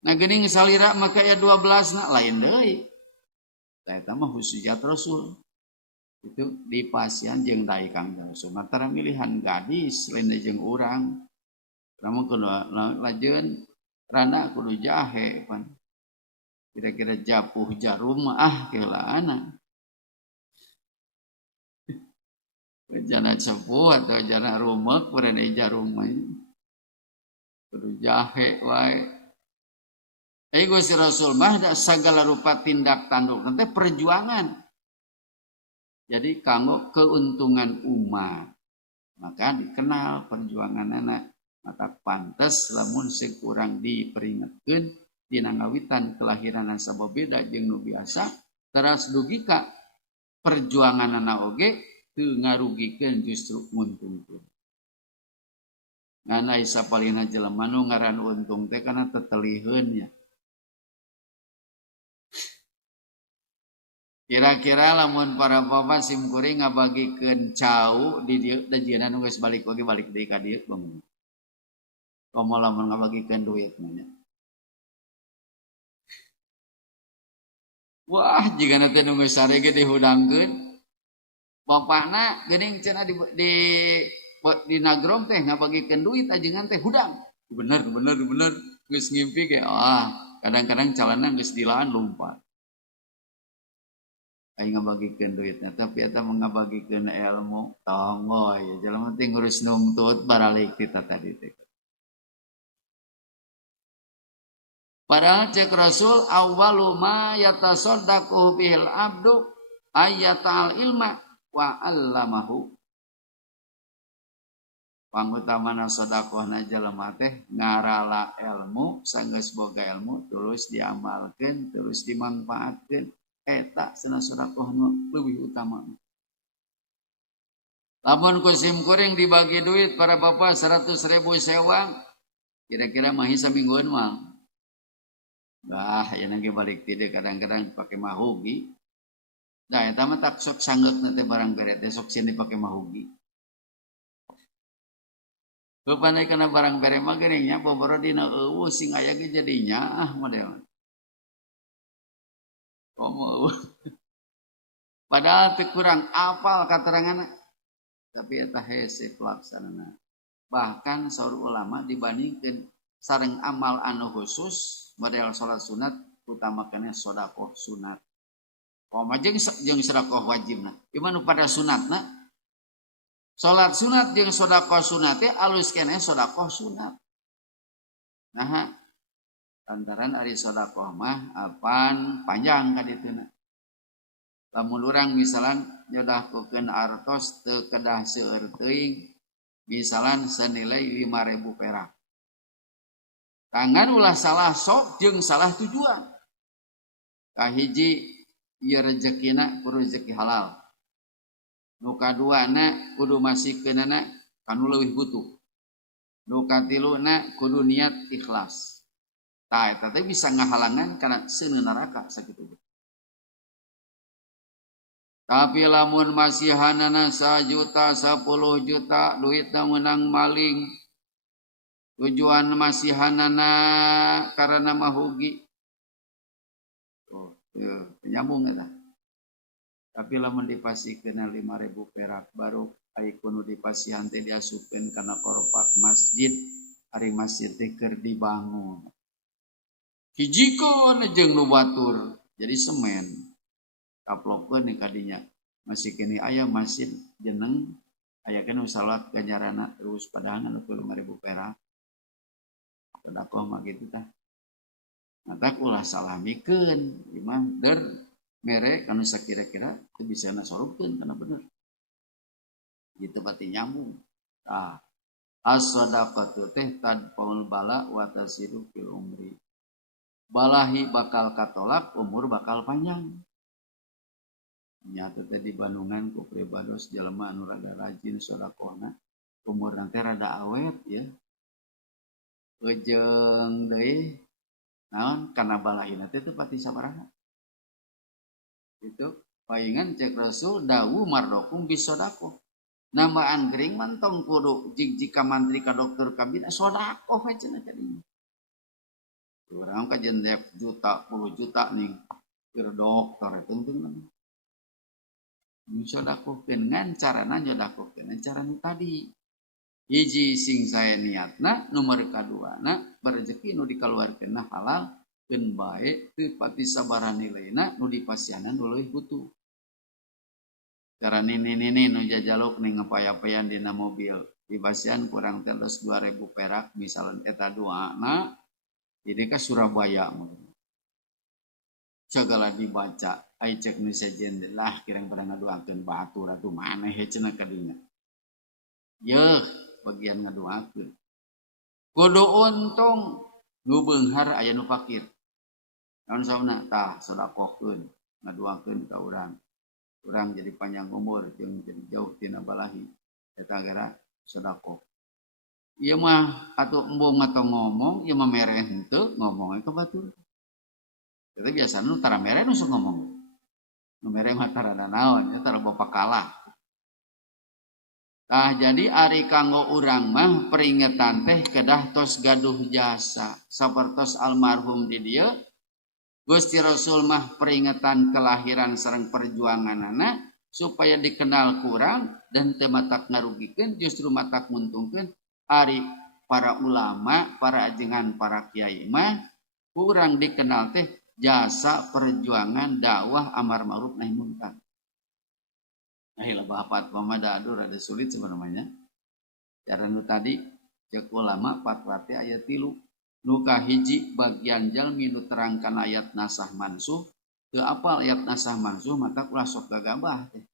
Nah geuning salira maka aya 12 na lain deui. Eta mah husujat Rasul. itu di pasien jeung dai Kang Rasul antara milihan gadis lain jeung urang namun kudu lajeun rana kudu jahe pan kira-kira japuh jarum keulaana jana sepuh atau jana rumek berada jarum kudu jahe wae Gusti Rasul mah segala rupa tindak tanduk nanti perjuangan jadi kanggo keuntungan umat maka dikenal perjuangan anak maka pantas lamun sekurang diperingatkeun dina ngawitan kelahiran sababeda jeung nu biasa teras dugi ka perjuangan anak oge teu ngarugikeun justru nguntungkeun ngana isapalina jelema nu ngaran untung teh kana teteliheun nya kira-kira lamun para bapak simkuring ngabagikeun cau di dieu da jieuna nu geus balik oge balik deui ka dieu bangun. Komo lamun ngabagikeun duit nya. Wah, jigana teh nu geus sare ge dihudangkeun. Bapakna geuning cenah di nagrong teh ngabagikeun duit ajengan teh hudang. Bener geus ngimpi ge. Kadang-kadang calana geus dilaan lompat. Aing ngabagikeun duitna tapi eta ngabagikeun ilmu tonggo ya jelema teh ngurus nuntut baralik kita tadi teh padahal cek Rasul awwalu ma yatasaddaqu bihil abdu ayatal ilma wa 'allamahu pangutamana sedekahna jelema teh ngarala ilmu sanggeus boga ilmu terus diamalkeun terus dimanfaatkeun eta cenah sedekah nu leuwih utama. Lamun ku simkuring dibagi duit para bapak 100.000 sewa, kira-kira mah samingguan mah. Ya nangge balik ti kadang-kadang pake mahugi. Da eta mah tak sok sanggeuk teh barang bere teh sok sieun dipake mahugi. Kepanai kana barang bere mah geuning nya boboro dina eueuh sing aya ge jadinya model. Padahal teu kurang apal kateranganna tapi eta hese pelaksanana bahkan saur ulama dibandingkeun sareng amal anu khusus model salat sunat utamakeun sedekah sunat jeung sedekah wajibna iman pada sunatna salat sunat jeung sedekah sunat teh alus keneh sedekah sunat nah lantaran ari sedekah mah apan panjang ka dituna lamun urang misalan nyodahkeun artos teu kedah seueur teuing misalan senilai 5.000 perak tangan ulah salah sok jeung salah tujuan kahiji ieu rezekina kudu rezeki halal nu kaduana kudu masikeunana kanu leuwih butuh nu katiluna kudu niat ikhlas eta teh bisa ngahalangan kana seueur neraka sakitu. Tapi lamun masihanana 1 juta 10 juta duitna menang maling tujuan masihanana karena mahugi nyambung eta. Tapi lamun dipasikeun 5.000 perak baru ai kudu dipasihan teh diasupkeun kana korpak masjid ari masjid teh keur dibangun. Hijikeun jeung nu batur jadi semen kaplokkeun di kadinya masih kini aya masjid jeneng aya kana salat ganjarana terus padahal anu 5.000 perak sedekah mah kitu tah ngatak ulah salamikeun imah der mere kana sakira-kira teu bisa nasorupkeun kana bener gitu pati nyambung as-sadaqatu teh tadpaul bala wa tasiru fil umri balahi bakal katolak umur bakal panjang nyata teh di Bandungan ku pribados jelema anu rada rajin sedekahna umur nanti rada awet ya jeung deui naon kana balahina teh teu pati sabaraha itu paingan cek Rasul dawu mardokum bisedaqah nambaan gering mantong kudu jika mantri ka dokter kabina sedekah we cenah tadi urang ka jendep juta 10 juta nih keur dokter teuing Sodakokeun ngan carana nyodakokeun cara nu tadi. Hiji sing saya niatna, nomor kaduana barejeki nu dikaluarkeunna halal keun bae teu pati sabaraha nilaina nu dipasianan nu leuwih butuh. Cara nini nu jajaluk ning ngapaya-payan dina mobil dipasian kurang teles 2.000 perak misalnya eta duana jadi ke Surabaya segala dibaca ai cek nu sejen lah kirang barang ngaduakeun batur atuh maneh cenah ka dinya yeuh bagian ngaduakeun kudu untung nu beunghar aya nu fakir naon sauna tah sedekahkeun ngaduakeun ka urang urang jadi panjang umur jeung jadi jauh tina balahi eta gara sedekah ieu mah atuh embung atau ngomong ieu mah mere henteu ngomong ka batur eta biasana nu tara mere nu sok ngomong nu mere mah tara naon nya tara bopa kalah. Tah jadi ari kanggo urang mah peringatan teh kedah tos gaduh jasa sapertos almarhum di dieu Gusti Rasul mah peringatan kelahiran sareng perjuanganana supaya dikenal kurang dan teu matak ngarugikeun justru matak nguntungkeun ari para ulama, para ajengan, para kiai mah kurang dikenal teh jasa perjuangan dakwah amar ma'ruf nahi munkar. Nah, bahapat pamadadur ada sulit sebenarnya. Cara nu tadi cek ulama fatwa teh aya 3. Nu kahiji bagian jalmi nu terangkan ayat nasah mansuh teu apal ayat nasah mansuh maka ulah sok gagabah teh.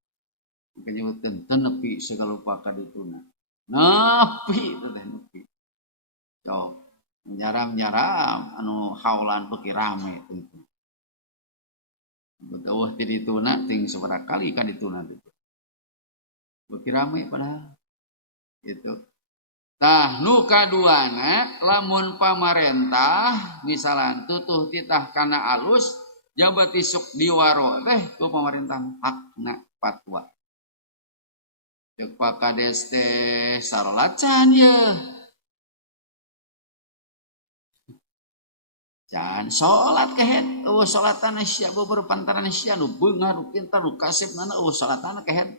Maka nyebutkeun teu nepi sagalupa ka dituna. Nepi teh nepi. Cok nyaram-nyaram anu haulan beuki rame teh. Beteuh ti dituna ting sabaraha kali ka dituna teh. Beuki rame padahal gitu. Tah nu kaduana lamun pamarentah misalan tutuh titah kana alus jabat isuk diwaro teh ku pamarentah hakna fatwa. Cek Pak Kades teh sarolacan ye. Can salat kehet eueuh salatana sia beueur pantaran sia nu beungar nu pintar nu kasepna eueuh salatana kehet.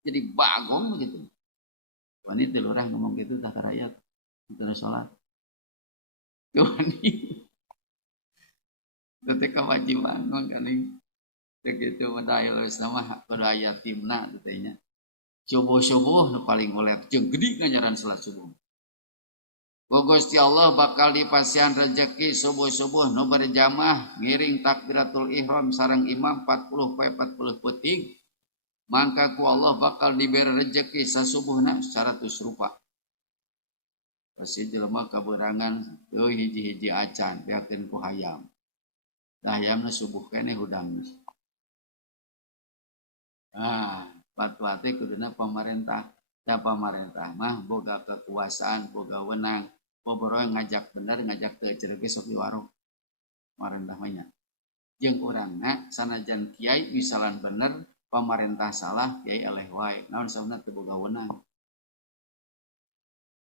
Jadi bagong begitu. Wani teh lurah ngomong gitu tah ka rakyat. Teu salat. Wani. Teu kewajiban mah kali. Teu kitu madail wis mah kudu aya timna teh nya. Subuh-subuh nu paling ulet jeung gede ngajaran salat subuh. Gusti Allah bakal dipasian rezeki subuh-subuh nu berjamaah ngiring takbiratul ihram sareng imam 40 poe 40 peuting. Maka ku Allah bakal diberi rezeki sasubuhna secara rupa. Pasti jelema kaberangan teu hiji-hiji acan beakeun ku hayam. Da hayamna subuh keneh hudang. Nah, fatwa teh kuduna pamarentah. Da pamarentah mah boga kekuasaan, boga wewenang, boboroe ngajak bener, ngajak teu cerege sok diwaro. Pamarentah mah nya. Jeung urangna sanajan kiai misalan bener pamarentah salah kiai eleh wae naon sauna teu boga wewenang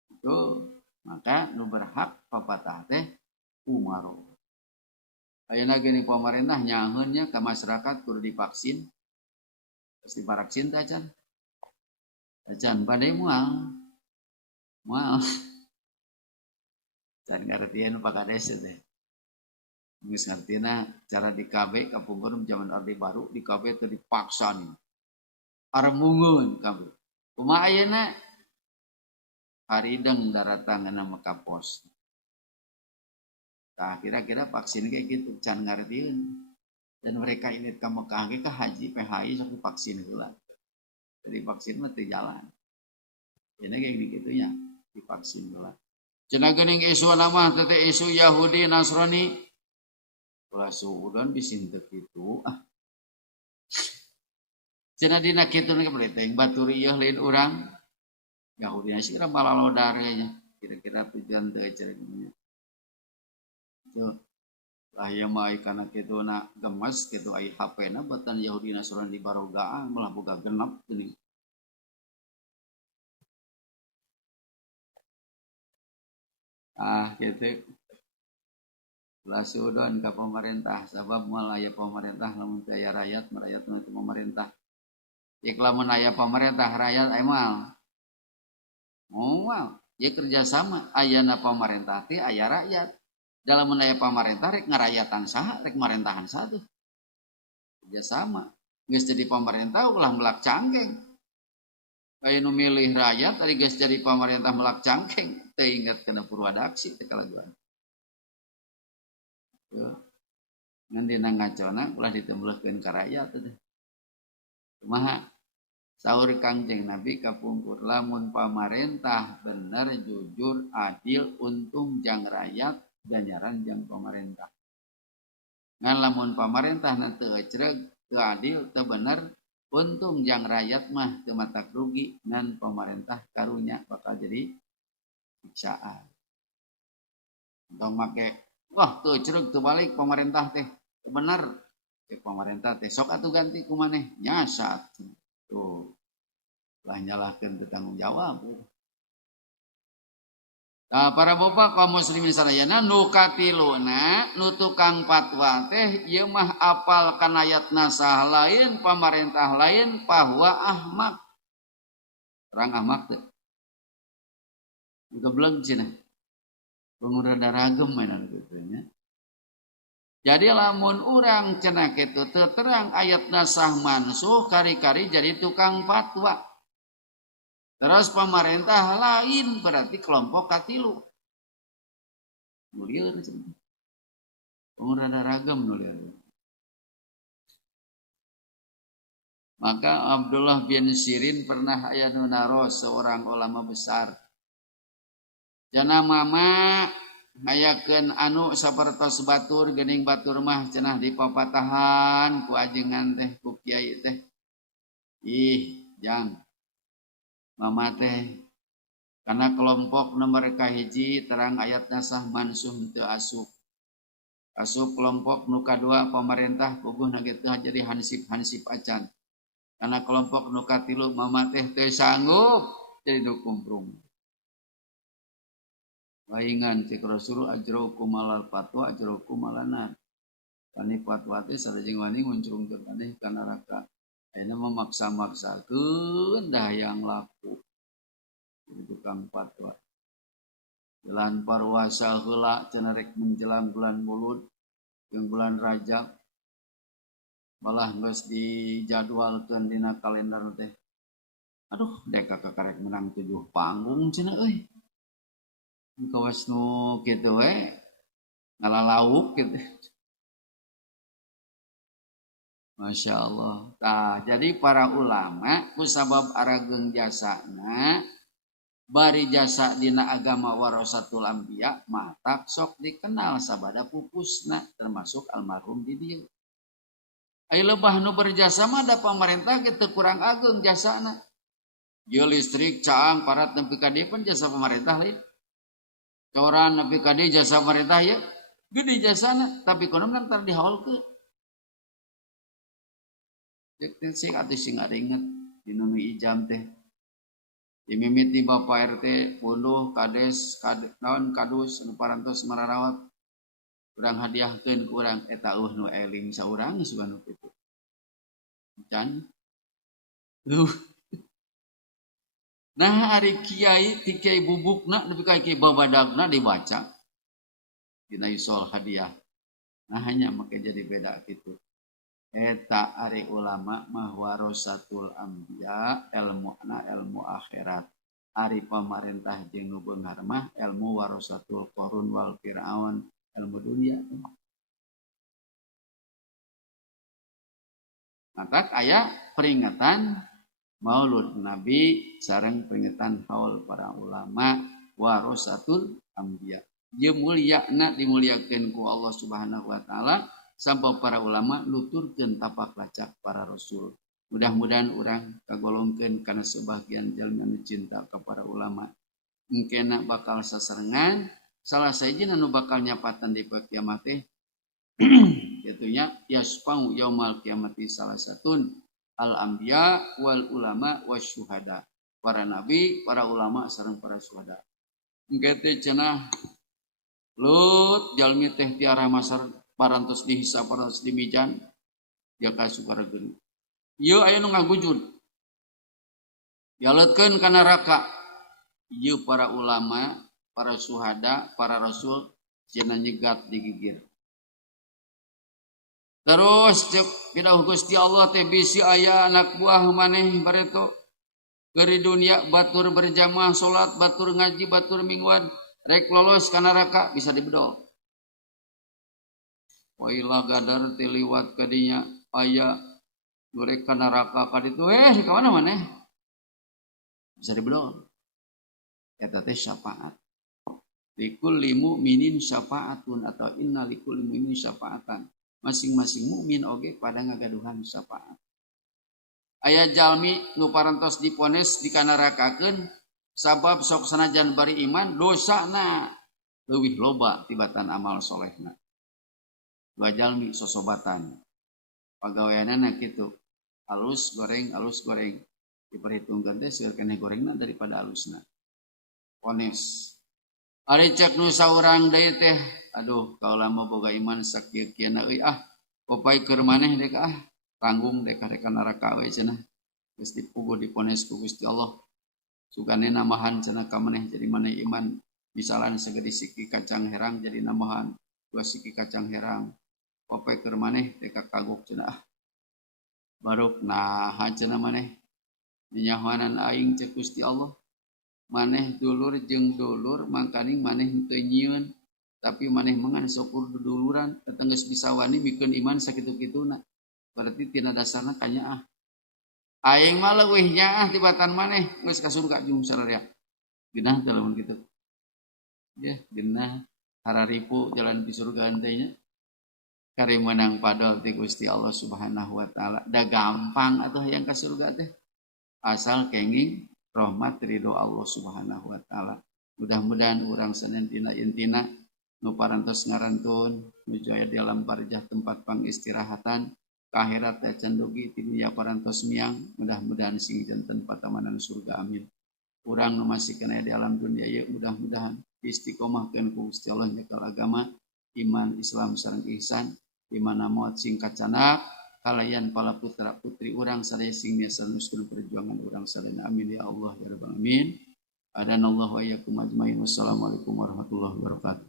itu maka nu berhak papatah teh umaro ayeuna geuning pamarentah nyaheun nya ka masyarakat kudu divaksin geus divaksin teh acan bade moal can ngartieun Pak Kades teh geus ngartina cara di KB kapungkur zaman Orde Baru di KB teh dipaksa nih armungeun KB kumaha ayeuna harideng daratanganna maka pos tah kira-kira vaksin kayak gitu can ngartieun dan mereka ini ka Mekah ge ka haji PHI sok divaksin heula jadi vaksin mah teu jalan cenah kayak gitunya divaksin heula cenah geuning isu nama teh isu Yahudi Nasrani ulah suudon bisin teu kitu cenah dina kitu ge bari teh batur ieu lain urang Yahudi sih kira malalodar nya kira-kira tujuan teu cerek nya tuh lah ya mah kana kitu na gemes kitu ai HP-na batan Yahudi Nasrani di barogaan malah boga genep geuning gitu ulah suudon ka pemerintah sabab moal aya pemerintah lamun teu aya rakyat merayat itu pemerintah Lamun aya pamarentah rakyat emal. Moal, ya kerjasama. Ayana pamarentah teh aya rakyat. Dalam aya pamarentah rek ngarakyatan saha, rek marentahan satu. Kerjasama. Geus jadi pamarentah ulah melak cangkeng. Aya nu milih rakyat tadi geus jadi pamarentah melak cangkeng. Teh ingat kena Purwadaksi teh kalaguan. Ngan dina ngacona ulah ditembelkeun ka rakyat teh. Kumaha? Saur Kangjeng Nabi kapungkur lamun pamarentah bener jujur adil untung jang rakyat ganjaran jang pamarentah. Ngan lamun pamarentah na teu ecreg teu adil teu bener untung jang rakyat mah teu matak rugi ngan pamarentah karunya bakal jadi siksaan. Tong make wah teu ecreg teu balik pamarentah teh teu bener. Pamarentah teh sok atuh ganti ku maneh nyasat. Tuh lah nyalahkan bertanggung jawab. Nah, para bapak kaum muslimin sadayana nu katiluna nu tukang fatwa teh ieu mah apal kana ayatna saha lain pamarentah lain bahwa ahmak. Terang ahmak teh. Gebleg cenah. Pengguna daragem mainan kitu nya. Jadi lamun urang cenah kitu teu terang ayatna sah mansuh kari-kari jadi tukang fatwa. Terus pemerintah lain berarti kelompok katilu. Mulieur cenah. Pengguna ragam mulieur. Maka Abdullah bin Sirin pernah aya nu naros seorang ulama besar. Cenah mama ngayakeun anu sapertos batur geuning batur mah cenah dipapatahan ku ajengan teh ku kiai teh. Ih, jang. Mama teh karena kelompok nomor kahiji terang ayatna sah mansuh teu asup. Asup kelompok nu kadua pemerintah puguhna kitu jadi hansip-hansip acan. Karena kelompok nu katilu mama teh teu sanggup jadi nu kumprung. Waingan cek Rasul ajraukum alal fatwa ajraukum alanar. Kani fatwa teh sareng wani nguncurungkeun maneh ka neraka. Ayeuna memaksa-maksakeun dah yang laku. Tukang fatwa. Bulan Parwasa heula cenah rek menjelang bulan Maulud jeung bulan Rajab. Malah geus dijadwalkeun dina kalender teh. Aduh, dek kakak karek menang 7 panggung cenah euy. Kawas nu kitu we ngalalauk gitu. Masya Allah. Nah, jadi para ulama kusabab arageung jasana bari jasa dina agama warasatul anbiya matak sok dikenal sabada pupusna termasuk almarhum di dieu. Ai lebah nu berjasa mah da pamarentah kitu kurang ageung jasana. Ieu listrik caang parat nepi ka dieu pun jasa pamarentah lain. Coran nepi ka dieu jasa pamarentah ya gede jasana tapi konon ntar dihaulkeun. Cek sing atuh sing ngaringet dina nu ijam teh. Dimimiti Bapak RT punduh kades naon kadus nu parantos mararawat. Urang hadiahkeun ku urang eta nu eling saurang geus nu kitu. Can. Nah ari kiai ti kiai bubukna nepi ka kiai babadagna dibaca. Dina isol hadiah. Nah hanya make jadi beda kitu. Eta ari ulama mah warasatul anbiya ilmuna ilmu akhirat. Ari pamarentah jeung nu beunghar mah ilmu warasatul qarun wal firaun ilmu dunia. Maka aya peringatan Maulud Nabi sareng peringatan haul para ulama warasatul anbiya. Ieu mulyana dimuliakeun ku Allah Subhanahu wa taala sampai para ulama nuturkeun tapak lacak para rasul. Mudah-mudahan urang kagolongkeun kana sebagian jalmi anu cinta ka para ulama. Engkena bakal sasarengan salah sahiji anu bakal nyapatan di kiamat teh kitunya yasfau yaumal kiamati salah satun al anbiya wal ulama wasyuhada. Para nabi, para ulama sareng para syuhada. Engke teh cenah Lut jalmi teh tiara masar parantos dihisab parantos dimijan dia ka sukaregeun. Ieu aya nu ngagujud Dialetkeun ka neraka ieu para ulama, para syuhada, para rasul cenah nyegat digigir. Terus cek pidauh Gusti Allah teh bisi aya anak buah maneh bareto dari dunia batur berjamaah salat, batur ngaji, batur mingguan rek lolos ka neraka bisa dibedol. Wa ila gadar tiliwat ka dinya aya gorek ka neraka ka ditu ka mana maneh bisa dibedol. Eta teh syafaat. Likulli mu'minin syafaatun atau inna likulli mu'minin syafaatan. Masing-masing mukmin oge pada ngagaduhan syafaat. Aya jalmi nu parantos dipones dikanarakakeun sabab sok sanajan bari iman dosana leuwih loba tibatan amal solehna. Dua jalmi sosobatan. Pagaweanana kitu. Alus goreng diperhitungkan teh seueur keneh gorengna daripada alusna. Pones. Ari cek nu saurang deui teh aduh kaula mah boga iman sakieu-kieuna euy popai keur maneh dek tanggung dek neraka we cenah geus dipuguh dipones ku Gusti Allah sugane namahan cenah ka maneh jadi maneh iman misalan sagede siki kacang herang jadi namahan 2 siki kacang herang popai keur maneh dek kagok cenah baruk naha cenah maneh dinyahoanan aing cek Gusti Allah maneh dulur jeung dulur mangkani maneh teu nyieun tapi maneh mangan syukur duduluran datang geus bisa wani mikeun iman sakitu-kituna berarti tina dasarna kanya aing mah leuwih nyaah tibatan maneh geus ka surga jeung sararea geunah teh lamun kitu ya geunah hararipu jalan di surga teh nya kari menang padol ti Gusti Allah Subhanahu wa taala da gampang atuh yang ka surga teh asal kenging rahmat ridho Allah Subhanahu wa taala. Mudah-mudahan urang sanentina intina nu parantos ngarantun nuju aya di alam barjah tempat pangistirahatan ka akhirat teh can dugi ti dunya parantos miang mudah-mudahan sing janten patamanan surga amin. Urang nu masih kana di alam dunia ieu mudah-mudahan istiqomahkeun ku Gusti Allah nyekal agama iman Islam sareng ihsan di mana moal sing kacanak kalayan pala putra putri urang sadaya sing miasa nuskeun perjuangan urang sadaya amin ya Allah ya rabbal alamin adanallahu wa iyyakum ajmain wassalamualaikum warahmatullahi wabarakatuh.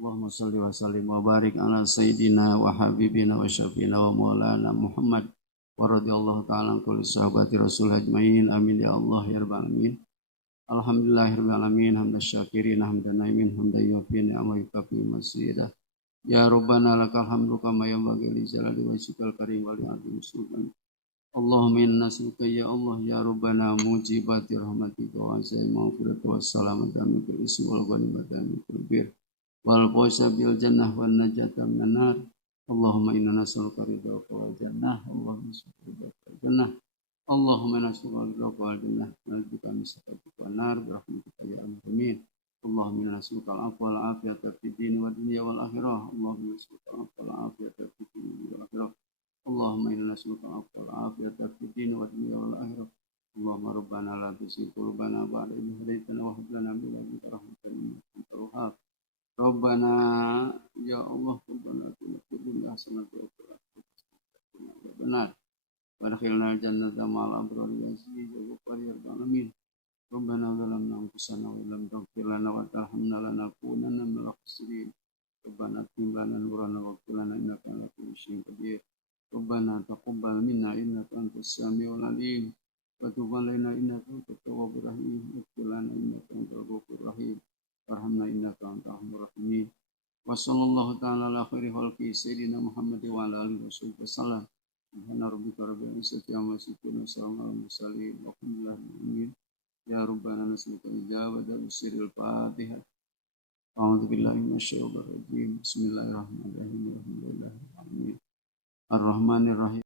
Allahumma shalli wa sallim wa barik ala sayyidina wa habibina wa syafiina wa maulana Muhammad wa radhiyallahu ta'ala an kulli sahabati rasul ajmain amin ya Allah ya rabbal alamin. Alhamdulillahirabbil alamin hamdan syakirin hamdan naimin hamdan yufi ni'ama yukafi masidah ya rabbana lakal hamdu kama yanbaghi li jalali wajhikal karim wa li 'azimi sultan Allahumma inna nas'aluka ya Allah ya rabbana mujibati rahmatika wa azza maghfirata wa salamata min kulli ismi wal ghanimata min kulli bir wal fawza bil jannah wan najata minan nar Allahumma inna nas'aluka ridhaka wal jannah Allahumma nas'aluka wal jannah Allahumma nas'aluka ridhaka wal jannah wa bika min sakhatika wan nar bi rahmatika ya arhamar Allahumma inna nas'aluka al-'afwa wal 'afiyata fid din wad dunya wal akhirah Allahumma nas'aluka al-'afwa wal 'afiyata fid din wal akhirah Allahumma inna nas'aluka al-'afwa wal 'afiyata fid din wad dunya wal akhirah Allahumma rabbana la tuzigh qulubana ba'da idh hadaytana wa hab lana min ladunka rahmatan innaka antal wahhab Rabbana ya Allah Rabbana atina fid dunya hasanatan wa fil akhirati hasanatan benar Wadkhilna al-jannata ma'al abrar ya sayyidi wa ghafar ya rabbal alamin Rabbana zalamna anfusana wa lam taghfir lana wa tarhamna lanakunanna minal khasirin Rabbana atim lana nurana waghfir lana innaka ala kulli syai'in qadir Rabbana taqabbal minna innaka antas samiul alim wa tub alaina innaka antat tawwabur rahim waghfir lana innaka antal ghafurur rahim warhamna innaka antal arhamur rahimin wa sallallahu ta'ala ala khairi khalqi sayyidina Muhammad wa ala alihi wasallam Subhana rabbika rabbil izzati amma yasifun wa salamun alal mursalin walhamdulillahi rabbil alamin ya rabbana nas'aluka ijabata bisirril fatihah a'udzu billahi minasyaitonir rajim bismillahirrahmanirrahim alhamdulillahi rabbil alamin arrahmanir rahim